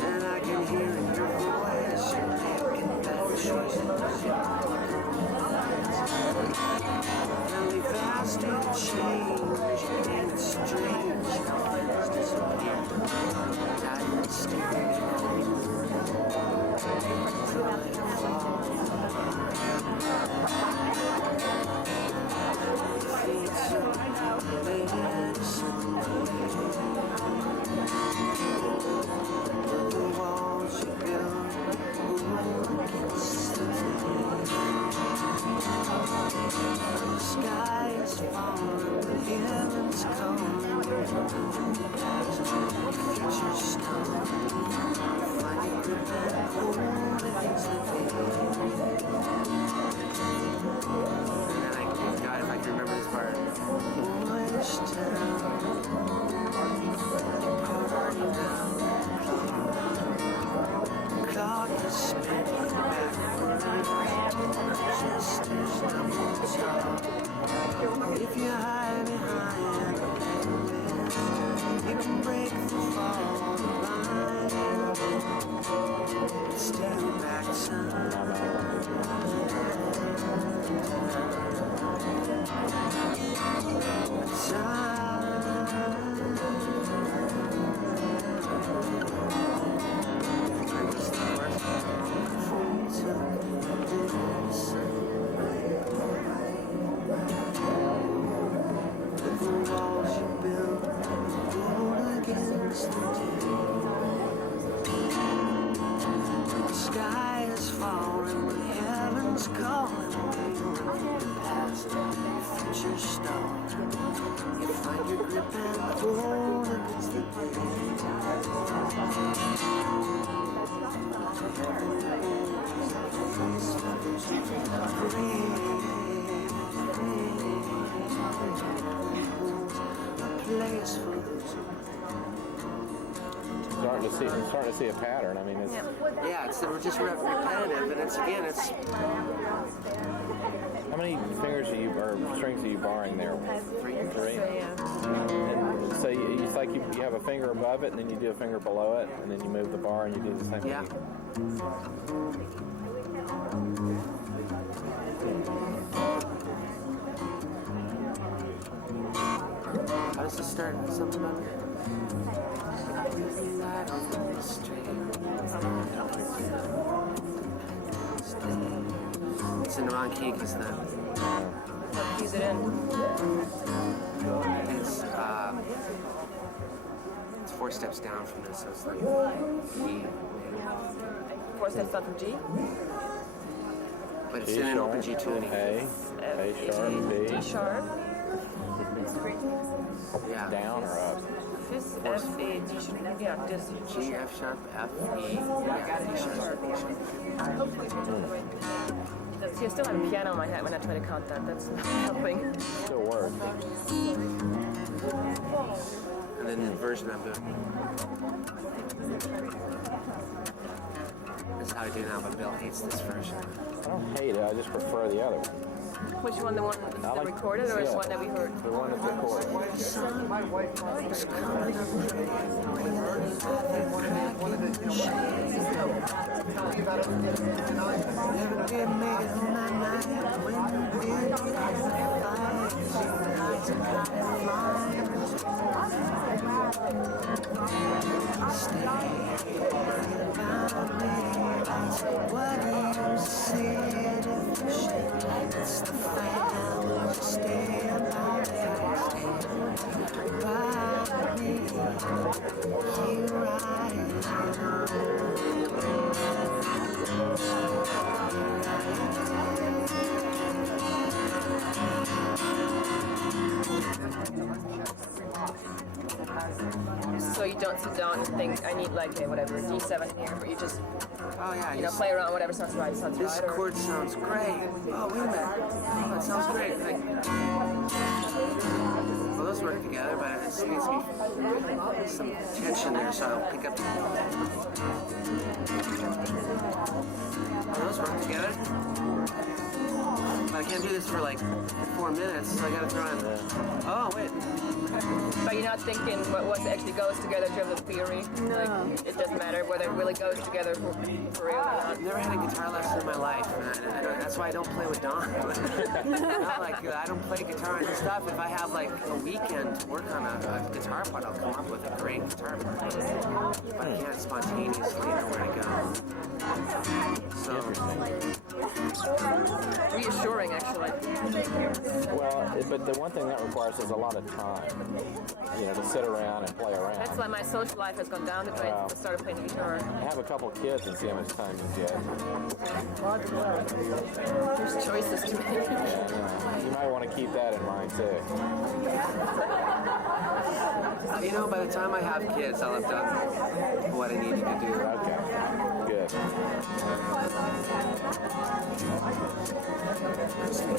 And I can hear in your voice making that choice. Really fast and change, and it's strange. I'm scared. Sky is falling in you hide behind the past, you can break the fall line. Step back, son. The sky is falling when heaven's calling. Past the future star, you find your grip and hold against the place for I'm starting to see a pattern. I mean, it's we're just repetitive, and it's how many fingers are you or strings are you barring there? Three. And so it's like you have a finger above it, and then you do a finger below it, and then you move the bar, and you do the same thing. How does it start? Something about light on the street. It's in the wrong key because the. What key is it in? It's 4 steps down from this, so it's like E. 4 steps down from G? But it's in an open G tuning. A sharp, B. D sharp. Yeah. Down or up? This F, A, G sharp. Yeah, this. G, F sharp, F, E. Yeah, D sharp, D sharp. See, I still have a piano in my head when I try to count that. That's not helping. Still works. And then the version I'm doing. This is how I do now, but Bill hates this version. I don't hate it. I just prefer the other one. Which one? The one that recorded, or the one that we heard? The one that's recorded. My wife was coming up never get made it on my mind when the wind what do you see? It's the family stand by me. Here I So you don't sit down and think, I need like a whatever D7 here, but you just play around whatever sounds right. This chord sounds great. Oh, wait a minute. Oh, that sounds great. Like, well, those work together, but it needs to be some tension there, so I'll pick up. Oh, those work together. But I can't do this for like 4 minutes, so I gotta throw in. Oh, wait. But you're not thinking what actually goes together in terms of theory? No. Like, it doesn't matter whether it really goes together for real or not? I've never had a guitar lesson in my life, and that's why I don't play with Don. I don't play guitar and stuff. If I have like a weekend to work on a guitar part, I'll come up with a great guitar part. But I can't spontaneously know where to go. So reassuring, actually. Well, but the one thing that requires is a lot of time, to sit around and play around. That's why my social life has gone down the drain since I started playing guitar. Have a couple kids and see how much time you get. There's choices to make. You might want to keep that in mind too. By the time I have kids, I'll have done what I needed to do. Okay, good.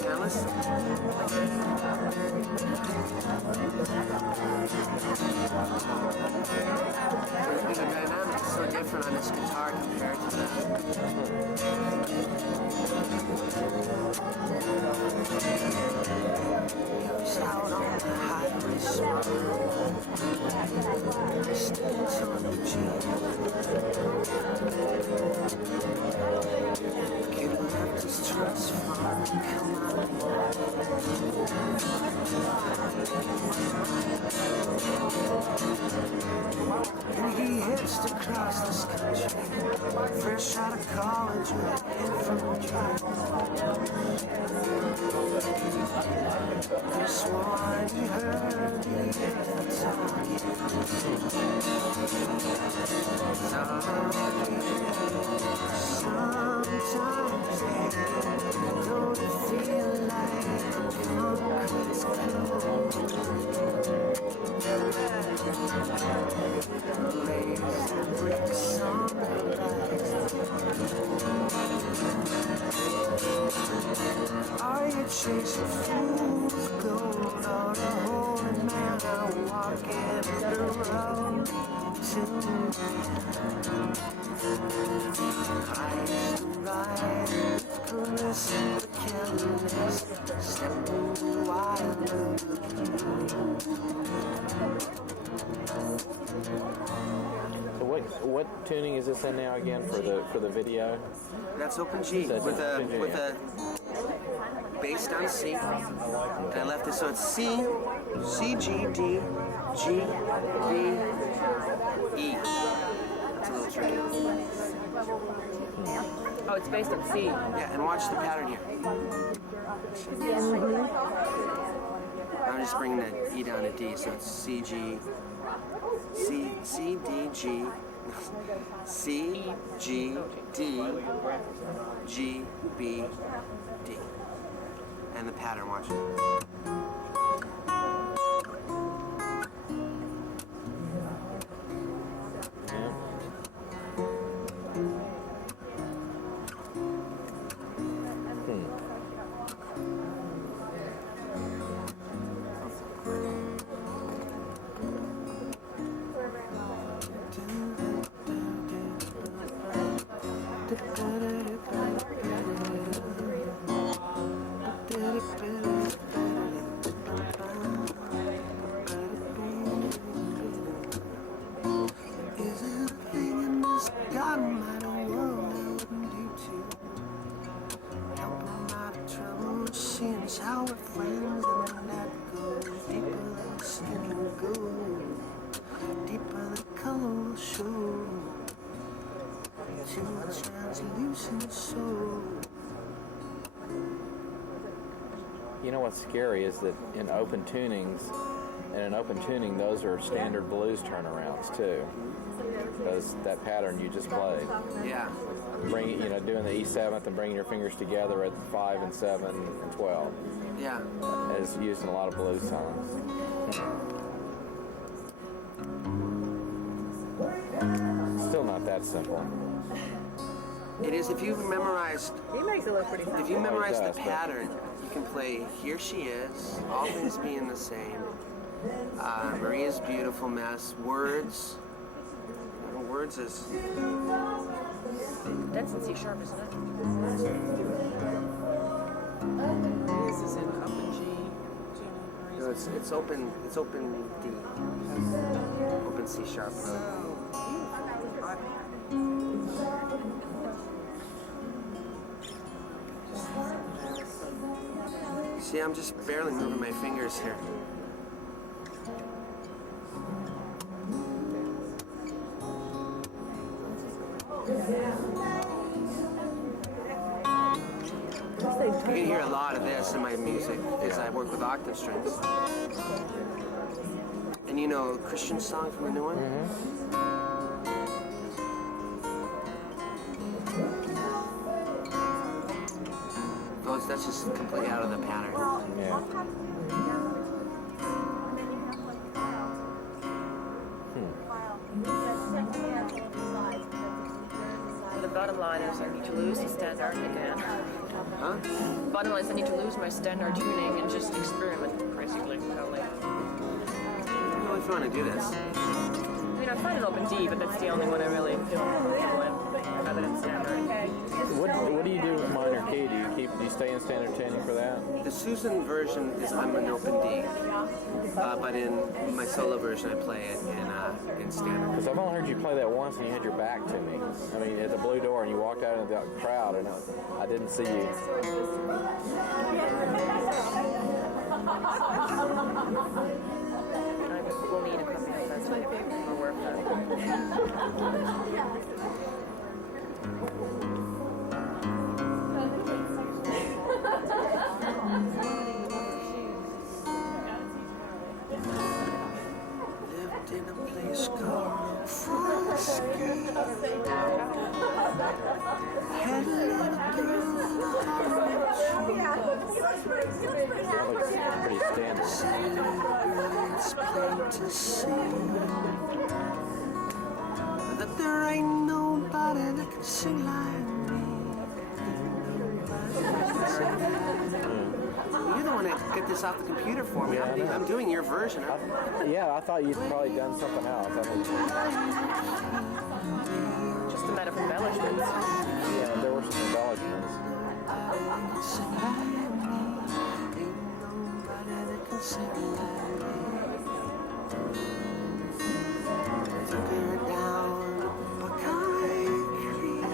Alice? The dynamic is so different on this guitar compared to that. How fresh out of college with a kid from the track. Could've sworn you heard the earth talking. Sometimes don't it feel like concrete's cold? Lays bricks on the lights. Are you chasing fool's gold or a holy man walking the road to I used to ride with Clarissa McKinley's stepping wild. So what tuning is this in now again for the video? That's open G with a bass down C. And I left it so it's C, C, G, D, G, B, E. It's a little tricky. Oh, it's based on C. Yeah, and watch the pattern here. I'm just bringing the E down to D, so it's C, G, C, C, D, G, C, G, D, G, B, D. And the pattern, watch it. How we're friends and that goes deeper than skin will go, deeper than color will show, to a translucent soul. You know what's scary is that in open tunings, those are standard blues turnarounds too. That pattern you just played. Yeah. Doing the E7th and bringing your fingers together at 5 and 7 and 12. Yeah. Is used in a lot of blues songs. Still not that simple. It is if you've memorized. He makes it look pretty simple. If you memorize the pattern, you can play "Here She Is," all things being the same. Maria's Beautiful Mess. Words. Words is. That's in C sharp, isn't it? This is in open G. No, it's open D. Open C sharp. See, I'm just barely moving my fingers here. You can hear a lot of this in my music as I work with octave strings. And you know Christian's song from the new one? That's just completely out of the pattern. Yeah. The bottom line is I need to lose the standard again. Huh? Bottom line is I need to lose my standard tuning and just experiment, basically. Totally. Well, if you want to do this. I mean, I find an open D, but that's the only one I really feel comfortable with, other than standard. What do you do with minor key? Do you stay in standard tuning for that? The Susan version is I'm an open D, but in my solo version I play it in standard. Because I've only heard you play that once and you had your back to me. I mean, at the Blue Door, and you walked out into the crowd and I didn't see you. We'll need a copy of that for work. Lived in a place called Frisky. Had a little girl in a Pretty standard. It's plain to see that there ain't nobody that can sing like me. You're the one that get this off the computer for me. I'm doing your version. Yeah, I thought you'd probably done something else. I mean, Just a matter of embellishments. yeah, there were some embellishments. Took her down Buckeye Creek.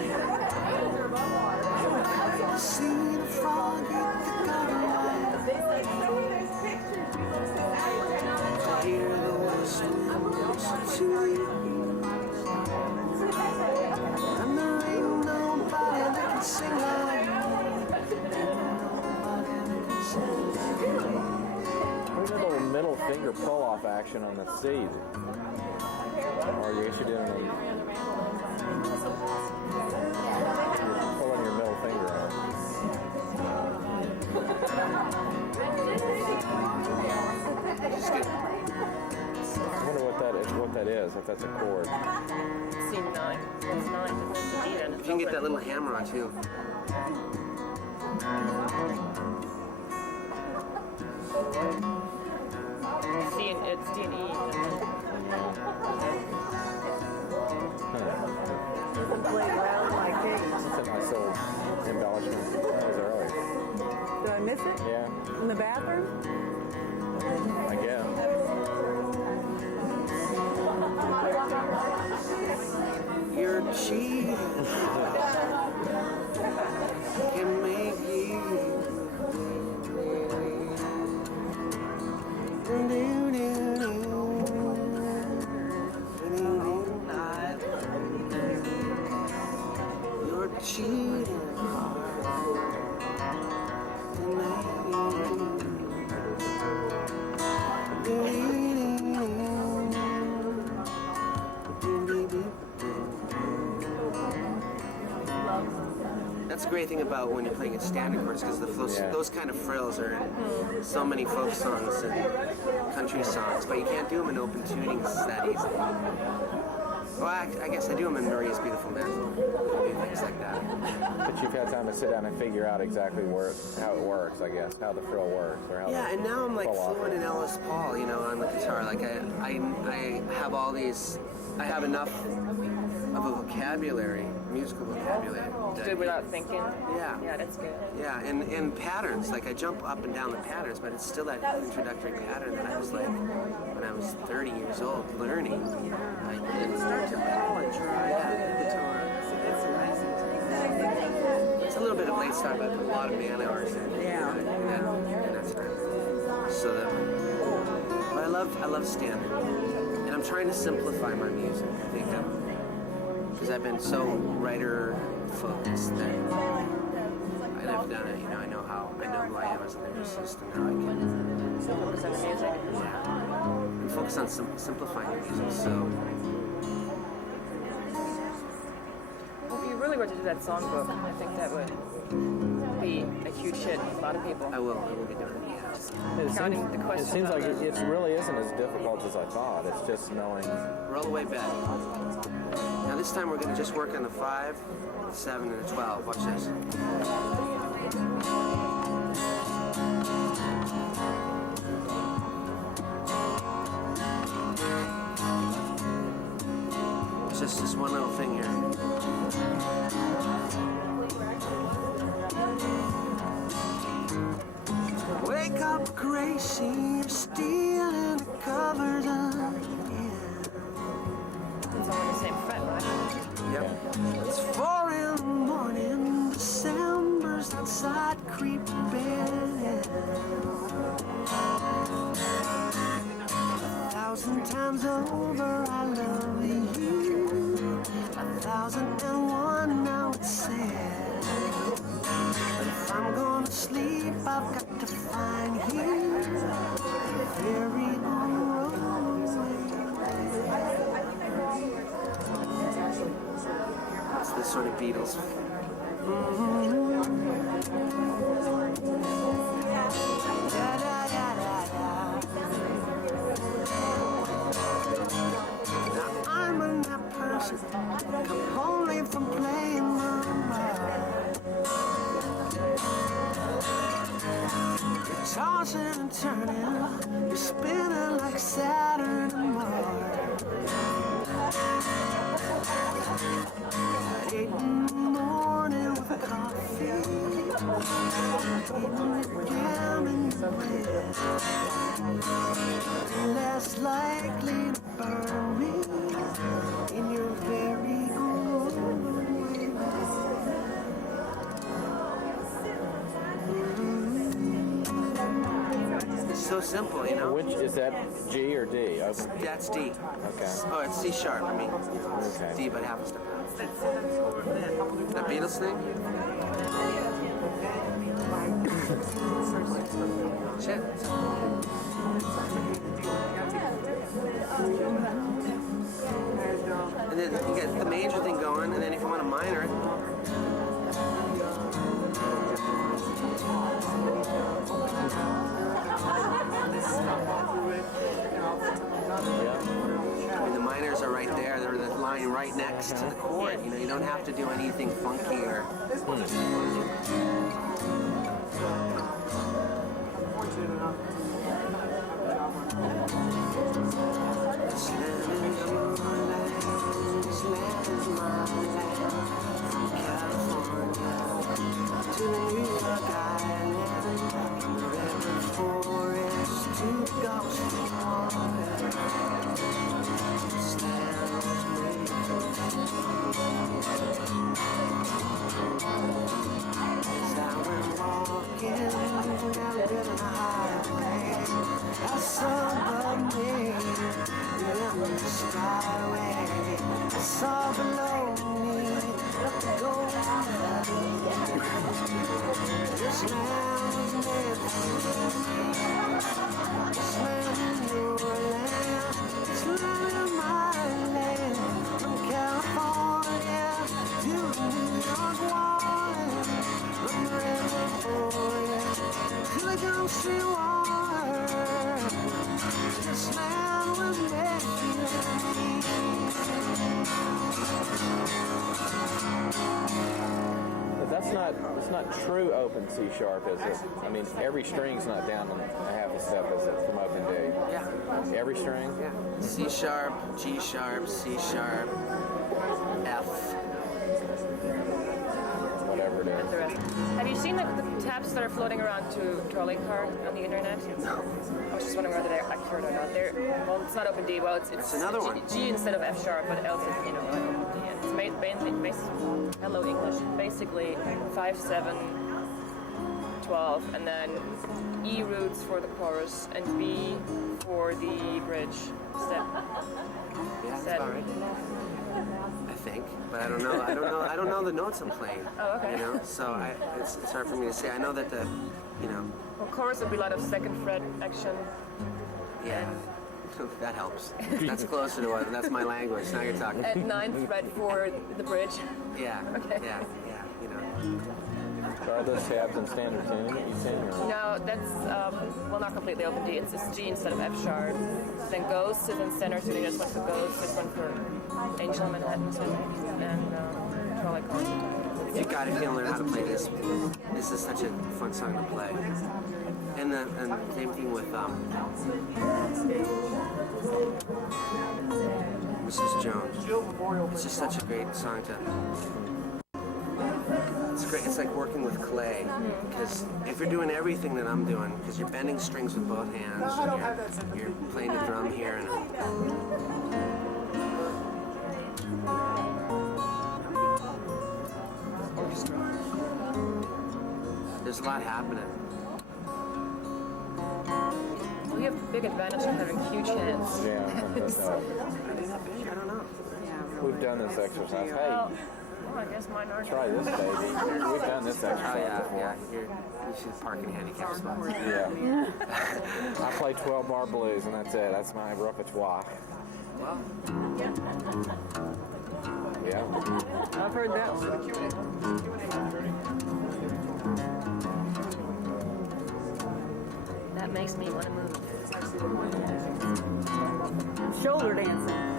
See the frog eat the gutter. To hear the west winds tweet. And there ain't nobody that can sing like me. Where's the little middle finger pull-off action on the seed? Or you should do it on you're pulling your middle finger out. I wonder what that is, if that's a chord. C9. It's 9. It's a D then. You can get that little hammer on too. It's D and E. Play around like games. That's a nice little embellishment. That was early. Did I miss it? Yeah, In the bathroom? I guess. You're cheating. Can make you. You're cheating. That's the great thing about when you're playing in standard chords, because those kind of frills are in so many folk songs and country songs, but you can't do them in open tunings that easily. Well, I guess I do them in Maria's Beautiful Man. Things like that. But you've had time to sit down and figure out exactly how it works, I guess, how the frill works. Or how Yeah, and now I'm like pull off. fluent in Ellis Paul, on the guitar. Like I have all these, I have enough of a vocabulary, musical vocabulary. Do it without thinking. Yeah. Yeah, that's good. Yeah, and patterns. Like I jump up and down the patterns, but it's still that introductory pattern that I was like, when I was 30 years old, learning. I didn't start to college, right? Yeah. Guitar. See, that's amazing. It's a little bit of late start, but a lot of man hours in. Yeah. In that time. So that, but I love standard, and I'm trying to simplify my music. I think because I've been so writer focused that, and I've done it. I know who I am as a lyricist, and how I can focus on the music. Yeah, and focus on simplifying the music. So. Well, if you really were to do that songbook, I think that would be a huge hit with a lot of people. I will be doing it. Counting the It questions. seems like it really isn't as difficult as I thought. It's just knowing. Roll the way back. Now this time we're going to just work on the 5, the 7, and the 12. Watch this. It's just this one little thing here. Wake up, Gracie, you're stealing the covers again. It's all in the same fret, right? Yep. It's 4 in the morning, December's outside creeping in. 1,000 times over, I love you. 1001 now it's sad. But if I'm gonna sleep, I've got to find you very own roadway. That's the sort of Beatles. Now I'm a that person, come only from playing my part. You're tossing and turning, you're spinning like Saturn and Mars. At 8 in the morning with coffee, eating the bed, less likely to burn me in your very own way. It's so simple, you know. Which is that, G or D? Okay. That's D. Okay. Oh, it's C sharp. I mean, it's Okay. D, but half a step down. That Beatles thing? Shit. And then you get the major thing going, and then if you want to minor it. I mean, the minors are right there. They're lying right next to the chord. You know, you don't have to do anything funky or. It's not true open C sharp, is it? I mean, every string's not down in half a step, is it, from open D? Yeah. Every string? Yeah. C sharp, G sharp, C sharp, F. Whatever it is. The rest. Have you seen the tabs that are floating around to trolley car on the internet? No. I was just wondering whether they're accurate or not. Well, it's not open D. Well, it's another one. G instead of F sharp, but else it's, like open D. And it's mainly hello English. Basically 5, 7, 12, and then E roots for the chorus and B for the bridge step. Yeah, that's about right. I think, but I don't know. I don't know the notes I'm playing. Oh, okay. You know, so it's hard for me to say. I know that Well, chorus would be a lot of second fret action. Yeah. That helps. That's closer to what. That's my language. Now you're talking. At 9th fret for the bridge. Yeah. Okay. Yeah. You know. Are those tabs in standard tuning that you sing? Or? No, that's not completely open D. It's just G instead of F sharp. Then Ghost is in standard tuning. That's one for Ghost. This one for Angel Manhattan and Trolley Car. You got it. If you don't learn how to play this, this is such a fun song to play. And the same thing with Mrs. Jones. It's just such a great song to. It's great. It's like working with clay, because if you're doing everything that I'm doing, because you're bending strings with both hands, and you're playing the drum here, and orchestra. There's a lot happening. We have big advantage of having huge hands. Yeah, that's Are they that big? I don't know. We've We've done this exercise. Hey, Well, I guess mine aren't. try this, baby. We've done this Oh exercise yeah, before. yeah. You should park in handicap spots. Yeah. I play 12 bar blues, and that's it. That's my repertoire. Well, Yeah. I've heard that. That makes me want to move. Shoulder dancing.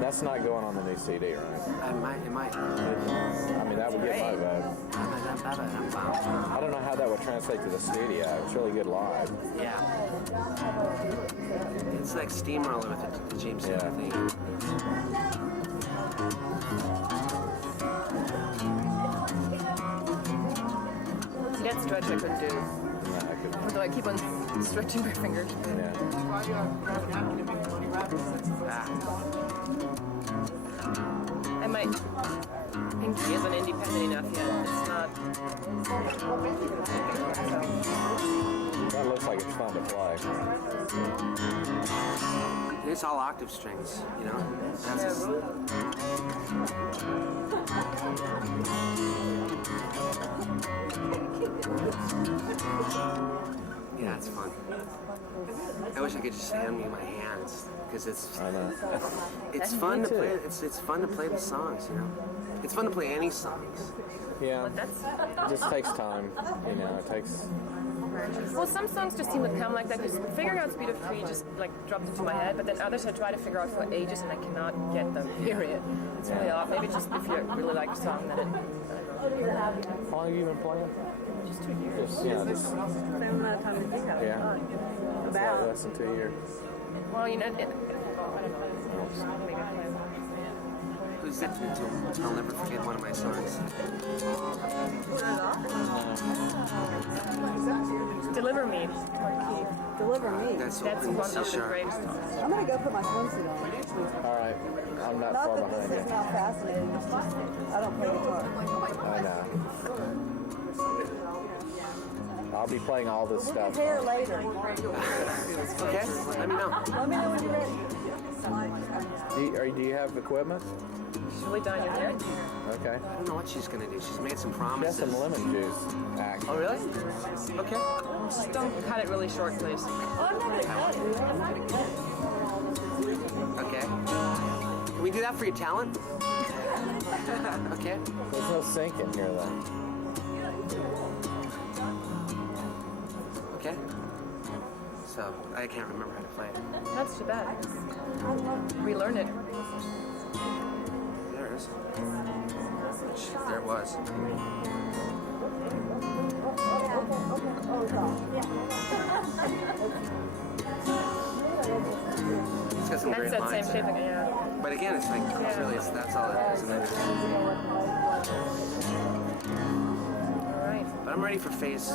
That's not going on the new CD, right? it might. I mean, that would get my vote. I don't know how that would translate to the studio. It's really good live. Yeah. It's like Steamroller with the James Taylor thing. That stretch I couldn't do. Although I keep on stretching my fingers. And my pinky isn't independent enough yet. It's not. That looks like it's fun to play. It's all octave strings, you know? That's yeah, it's fun. I wish I could just hand me my hands, because it's it's fun to play. It's fun to play the songs, you know. It's fun to play any songs. Yeah, it just takes time. You know, it takes. Well, some songs just seem to come like that. Because figuring out Speed of 3 just like dropped into my head, but then others I try to figure out for ages and I cannot get them. Period. It's really odd. Maybe just if you really like a song, then it. How long have you been playing? Just 2 years. Just, yeah, just, Same amount of time as you have. yeah. About. Less than 2 years. Well, you know, I don't know. Maybe play. Who's it? I'll never forget one of my songs. Deliver Me. Deliver Me. That's one open of C the sharp. greatest songs. I'm gonna go put my swimsuit on. All right, I'm not Not far that behind this is you. now fascinating. It's just I don't play guitar. I know. I'll be playing all this We'll stuff. compare later. Okay, let me know. Let me know when you're ready. Do you have equipment? Surely down your hair. Okay. I don't know what she's gonna do. She's made some She has promises. some lemon juice, actually. Oh, really? Okay. Just don't cut it really short, please. Okay. Can we do that for your talent? Okay. There's no sync in here, though. Okay. So, I can't remember how to play it. That's too bad. Relearn it. There it is. There it was. It's got some That's great that lines. same shape again, yeah. But again, it's like, that's all it is. And then, All right. but I'm ready for phase 2.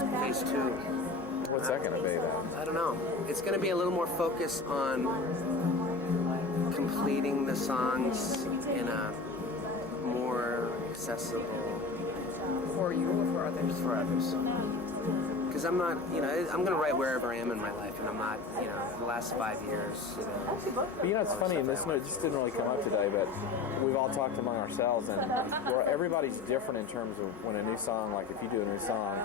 What's that going to be, though? I don't know. It's going to be a little more focused on completing the songs in a more accessible For you or for others? for others. Because I'm not, you know, I'm going to write wherever I am in my life, and I'm not, you know, the last 5 years, you know. But you know, it's funny, and this just didn't really come up today, but we've all talked among ourselves, and everybody's different in terms of when a new song, like if you do a new song,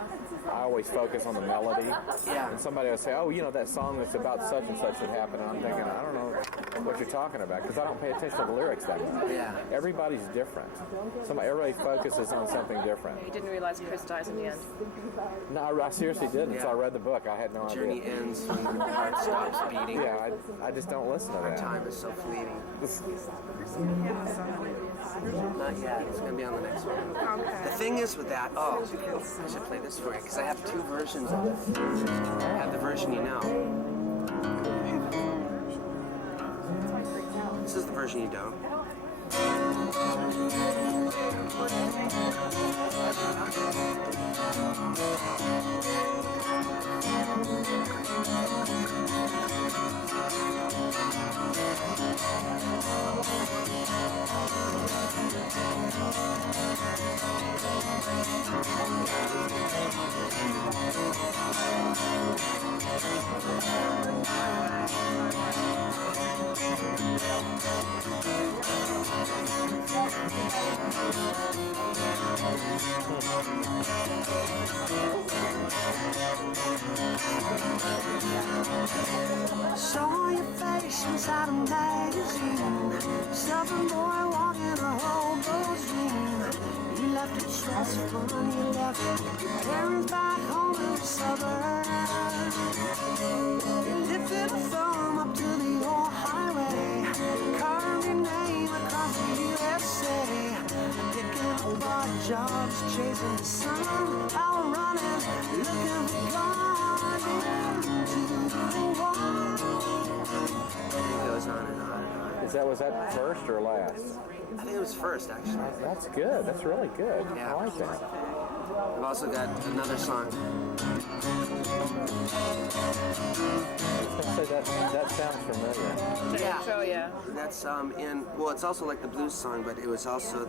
I always focus on the melody. Yeah. And somebody will say, oh, you know, that song that's about such and such that happened, and I'm thinking, I don't know what you're talking about, because I don't pay attention to the lyrics that much. Yeah. Everybody's different. Everybody focuses on something different. You didn't realize Chris dies in the end. No, I seriously didn't. Yeah. So I read the book. I had no Journey idea. ends when the heart stops beating. Yeah, I just don't listen to Our that. time is so fleeting. Not yet. It's going to be on the next one. The thing is with that, I should play this for you, because I have 2 versions of it. I have the version you know. This is the version you don't. Saw your face inside a magazine. Southern boy walking a hobo's dream. You left a trust fund, you left your parents back home in the suburbs. You lifted a thumb up to the old highway, carved your name across the USA. Picking up odd jobs, chasing the sun, out running, looking for God into the wild. It goes on and on and on. Was that first or last? I think it was first, actually. That's good. That's really good. Yeah. I like that. I've also got another song. That sounds familiar. Yeah. So yeah. That's well, it's also like the blues song, but it was also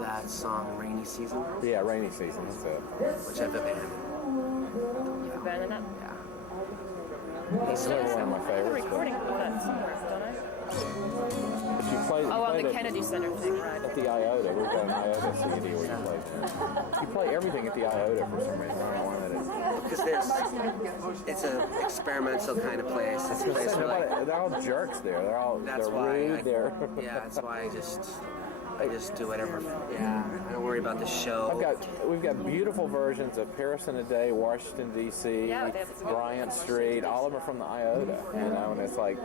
that song, Rainy Season. Yeah, Rainy Season. That's it. Which I've abandoned. You've abandoned it? Yeah. It's one of my I have a favorites. recording of that somewhere, don't I? If you play, Oh, on play the Kennedy Center thing, right? at the Iota, we've got an Iota CD where you play. You play everything at the Iota for some reason. I don't know why that is. Because it's an experimental kind of place. It's a place where like They're all jerks there. that's they're why rude. They're yeah, that's why I just do whatever. Yeah, I don't worry about the show. We've got beautiful versions of Paris in a Day, Washington D.C., Yeah, that's good. Bryant Street. All of them are from the Iota, and it's like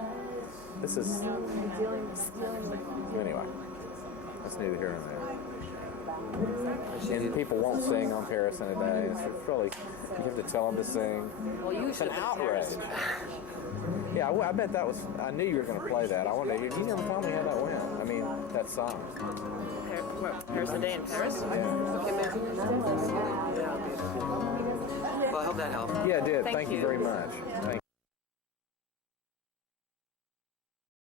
this is anyway. That's neither here nor there. And people won't sing on Paris in a Day. It's really you have to tell them to sing. Well, you It's should an have been outrage. Yeah, I bet that was. I knew you were going to play that. I wonder. You never told me how that went. I mean, that song. Paris a Day in Paris? Well, I hope that helped. Yeah, it did. Thank Thank you you. very much. Thank